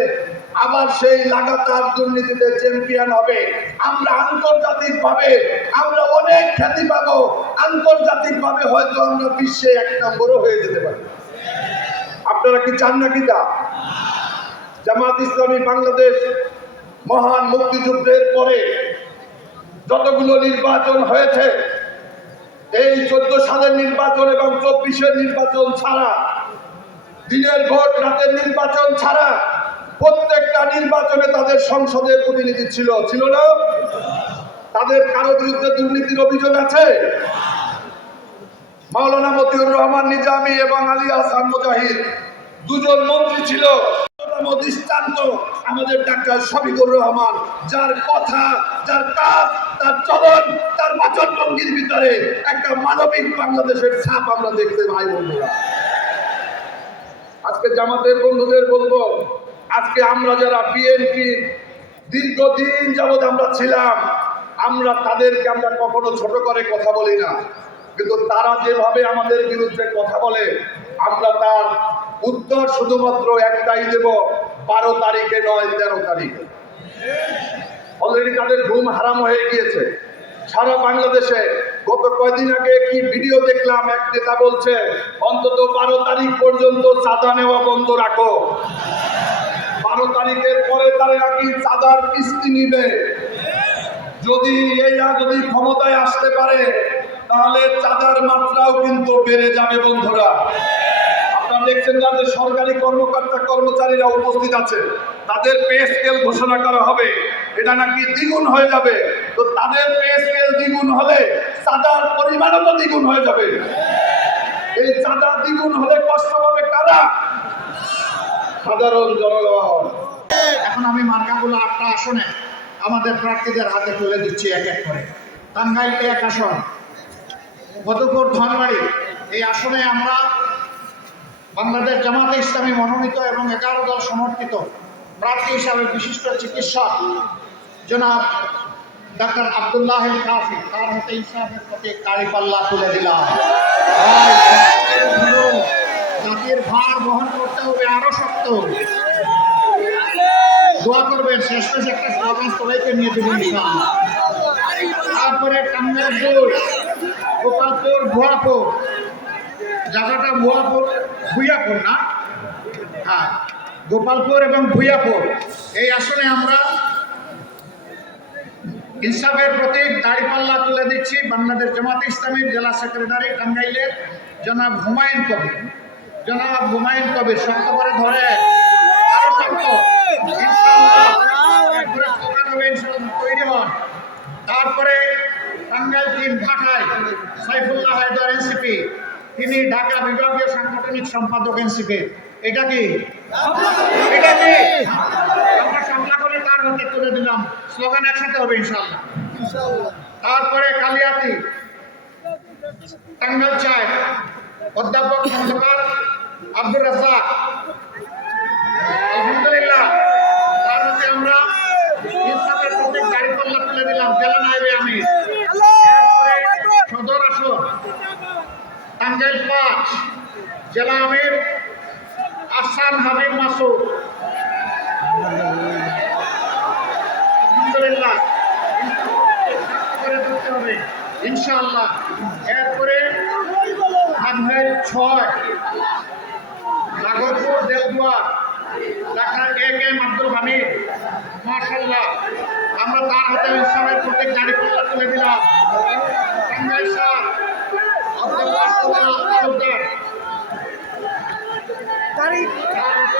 আবার সেই লাগাতার দুর্নীতিতে চ্যাম্পিয়ন হবে। আমরা আন্তর্জাতিকভাবে আমরা অনেক খ্যাতি পাবো, আন্তর্জাতিকভাবে হয়তো আমরা বিশ্বে 1 নম্বরও হয়ে যেতে পারি। আপনারা কি চান নাকি তা? জামাত ইসলামী বাংলাদেশ মহান মুক্তিযুদ্ধের পরে যতগুলো নির্বাচন হয়েছে, এই 14 সালের নির্বাচন এবং 24-এর নির্বাচন ছাড়া, দিনের ভোট রাতের নির্বাচন ছাড়া প্রত্যেকটা নির্বাচনে তাদের সংসদের প্রতিনিধি ছিল, ছিল না? তাদের কারো বিরুদ্ধে দুর্নীতির অভিযোগ আছে? মাওলানা মতিউর রহমান নিজামী এবং আলী আহসান মুজাহিদ দুজন মন্ত্রী ছিল। দৃষ্টান্ত আমাদের ডাক্তার শফিকুর রহমান, যার কথা, যার কাজ, তার চলন, তার বাচনভঙ্গির ভিতরে একটা মানবিক বাংলাদেশের ছাপ আমরা দেখতে পাই। বন্ধুরা, আজকে জামাতের বন্ধুদের বলবো, আজকে আমরা যারা বিএনপি দীর্ঘদিন যাবৎ আমরা ছিলাম, আমরা তাদেরকে আমরা কখনো ছোট করে কথা বলি না, কিন্তু তারা যেভাবে আমাদের বিরুদ্ধে কথা বলে আমরা তার উত্তর শুধুমাত্র একটাই দেব, 12 তারিখে নয় 13 তারিখে। অলরেডি তাদের ঘুম হারাম হয়ে গিয়েছে সারা বাংলাদেশে। গত কয়েকদিন আগে একটি ভিডিও দেখলাম, এক নেতা বলছে অন্তত 12 তারিখ পর্যন্ত চাঁদা নেওয়া বন্ধ রাখো। 12 তারিখের পরে তারা নাকি চাঁদার কিস্তি নিবে। যদি যদি ক্ষমতায় আসতে পারে তাহলে চাঁদার মাত্রাও কিন্তু বেড়ে যাবে। বন্ধুরা, আপনারা দেখছেন যাদের সরকারি কর্মকর্তা কর্মচারীরা উপস্থিত আছে, তাদের পে স্কেল ঘোষণা করা হবে, এটা নাকি দ্বিগুণ হয়ে যাবে। তো তাদের পে স্কেল দ্বিগুণ হলে চাঁদার পরিমাণও তো দ্বিগুণ হয়ে যাবে। এই চাঁদা দ্বিগুণ হলে কষ্ট পাবে কারা? সাধারণ জনগণ। এখন আমি মার্কাগুলো 8টা আসনে আমাদের প্রার্থীদের হাতে তুলে দিচ্ছি এক এক করে। টাঙ্গাইল 1 আসন, মধুপুর ধনবাড়ি, এই আসনে আমরা বাংলাদেশ জামাতে ইসলামী মনোনীত এবং 11 দল সমর্থিত প্রার্থী হিসাবে বিশিষ্ট চিকিৎসক জনাব ডাক্তার আব্দুল্লাহ আল কাফি, তার হাতে ইসলামের প্রতি দাঁড়িপাল্লা তুলে দিলাম। জাতির ভার বহন করতে হবে আরো শক্ত। দোয়া করবেন, শেষ শেষ একটা স্লোগান সবাইকে নিয়ে দেবেন। তারপরে টাঙ্গাইল 2, গোপালপুর, ভুয়াপুর, জায়গাটা ভুইয়াপুর না, হ্যাঁ, গোপালপুর এবং ভুইয়াপুর, এই আসনে আমরা ইনসাফের প্রতীক দাঁড়িপাল্লা তুলে দিচ্ছি বাংলাদেশ জামাতে ইসলামীর জেলা সেক্রেটারি টাঙ্গাইলের জনাব হুমায়ুন কবির। জনাব হুমায়ুন কবির শক্ত করে ধরে, আরো শক্ত, ইনশাআল্লাহ তৈরি হন। তারপরে টাঙ্গাইল 3 ভাটায় সাইফুল্লাহ হায়দার এনসিপি, তিনি ঢাকা বিভাগীয় সাংগঠনিক সম্পাদক এনসিপি। এটা কি আমরা সামলা করে তার হাতে তুলে দিলাম। স্লোগান একসাথে হবে ইনশাআল্লাহ। তারপরে কালিয়াতি টাঙ্গাইল 4 অধ্যাপক খন্দকার আব্দুর রাজ্জাক, আলহামদুলিল্লাহ, তার হাতে আমরা ইনসাফের প্রতীক দাঁড়িপাল্লা তুলে দিলাম। জেলা নায়েবে আমি। সদর আসন টাঙ্গাইল 5 জেলা আমির আহসান হাবিব মাসুদ, আলহামদুলিল্লাহ, করে দিতে হবে ইনশাআল্লাহ। এরপরে টাঙ্গাইল 6 নাগরপুর দেলদুয়ার ডাক্তার A.K.M. আব্দুল হামিদ, মাশাআল্লাহ, আমরা তার হাতে ইসলামের প্রত্যেক দাঁড়িপাল্লা তুলে দিলাম। টাঙ্গাইল 7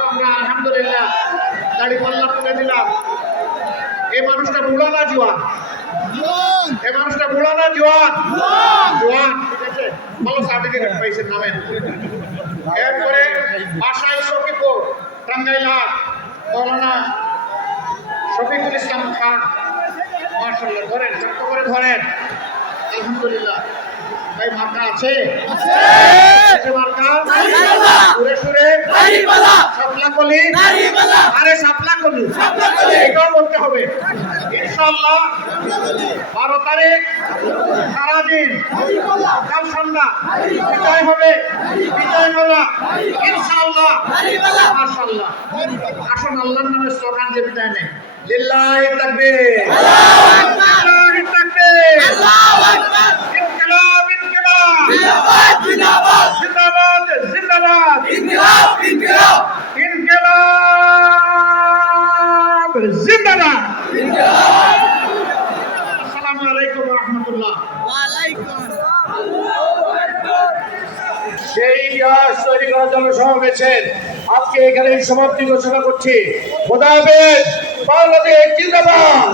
আমরা আলহামদুলিল্লাহ দাঁড়িপাল্লা তুলে দিলাম। এই মানুষটা বুড়া না জোয়ান? এই মানুষটা বুড়া না জোয়ান? জোয়ান, ঠিক আছে, ভালো সার্টিফিকেট পাইছেন নামেন। এরপরে বাসায় শফিকুর টাঙ্গাইল 8 মৌলানা শফিকুল ইসলাম খান, মাশাআল্লাহ, ধরেন, শক্ত করে ধরেন, আলহামদুলিল্লাহ। ভাই মার্কা আছে? মার্কা সুরে সুরে সাপলাকলি, আরে সাপলাকলি, এটাও বলতে হবে ইনশাআল্লাহ। 12 তারিখ সারাদিন, কাল সন্ধ্যা বিজয় হবে, বিজয় মেলা ইনশাআল্লাহ, মাশাআল্লাহ। আসুন আল্লাহর নামে স্লোগান দিয়ে বিদায় নেই। লিল্লাহি তাকবীর, লিল্লাহি তাকবীর, আল্লাহু আকবার, ইনকিলাব, ইনকিলাব, জিন্দাবাদ, জিন্দাবাদ, জিন্দাবাদ, জিন্দাবাদ, ইনকিলাব, ইনকিলাব, ইনকিলাব, জিন্দাবাদ, ইনকিলাব। আসসালামু আলাইকুম ওয়া রাহমাতুল্লাহ। ওয়া আলাইকুম আসসালাম। সেই ইতিহাস তৈরি করার জন্য সমাবেশের আজকে এখানে সমাপ্তি ঘোষণা করছি। খোদা হাফেজ। বাংলাদেশ জিন্দাবাদ।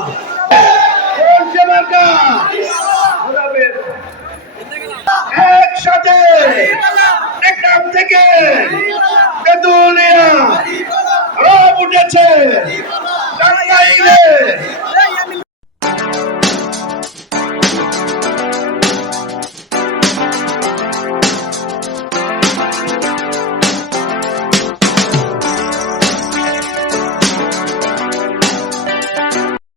খোদা হাফেজ। একসাথে টেকনাফ থেকে তেতুলিয়া রব উঠেছে টাঙ্গাইলে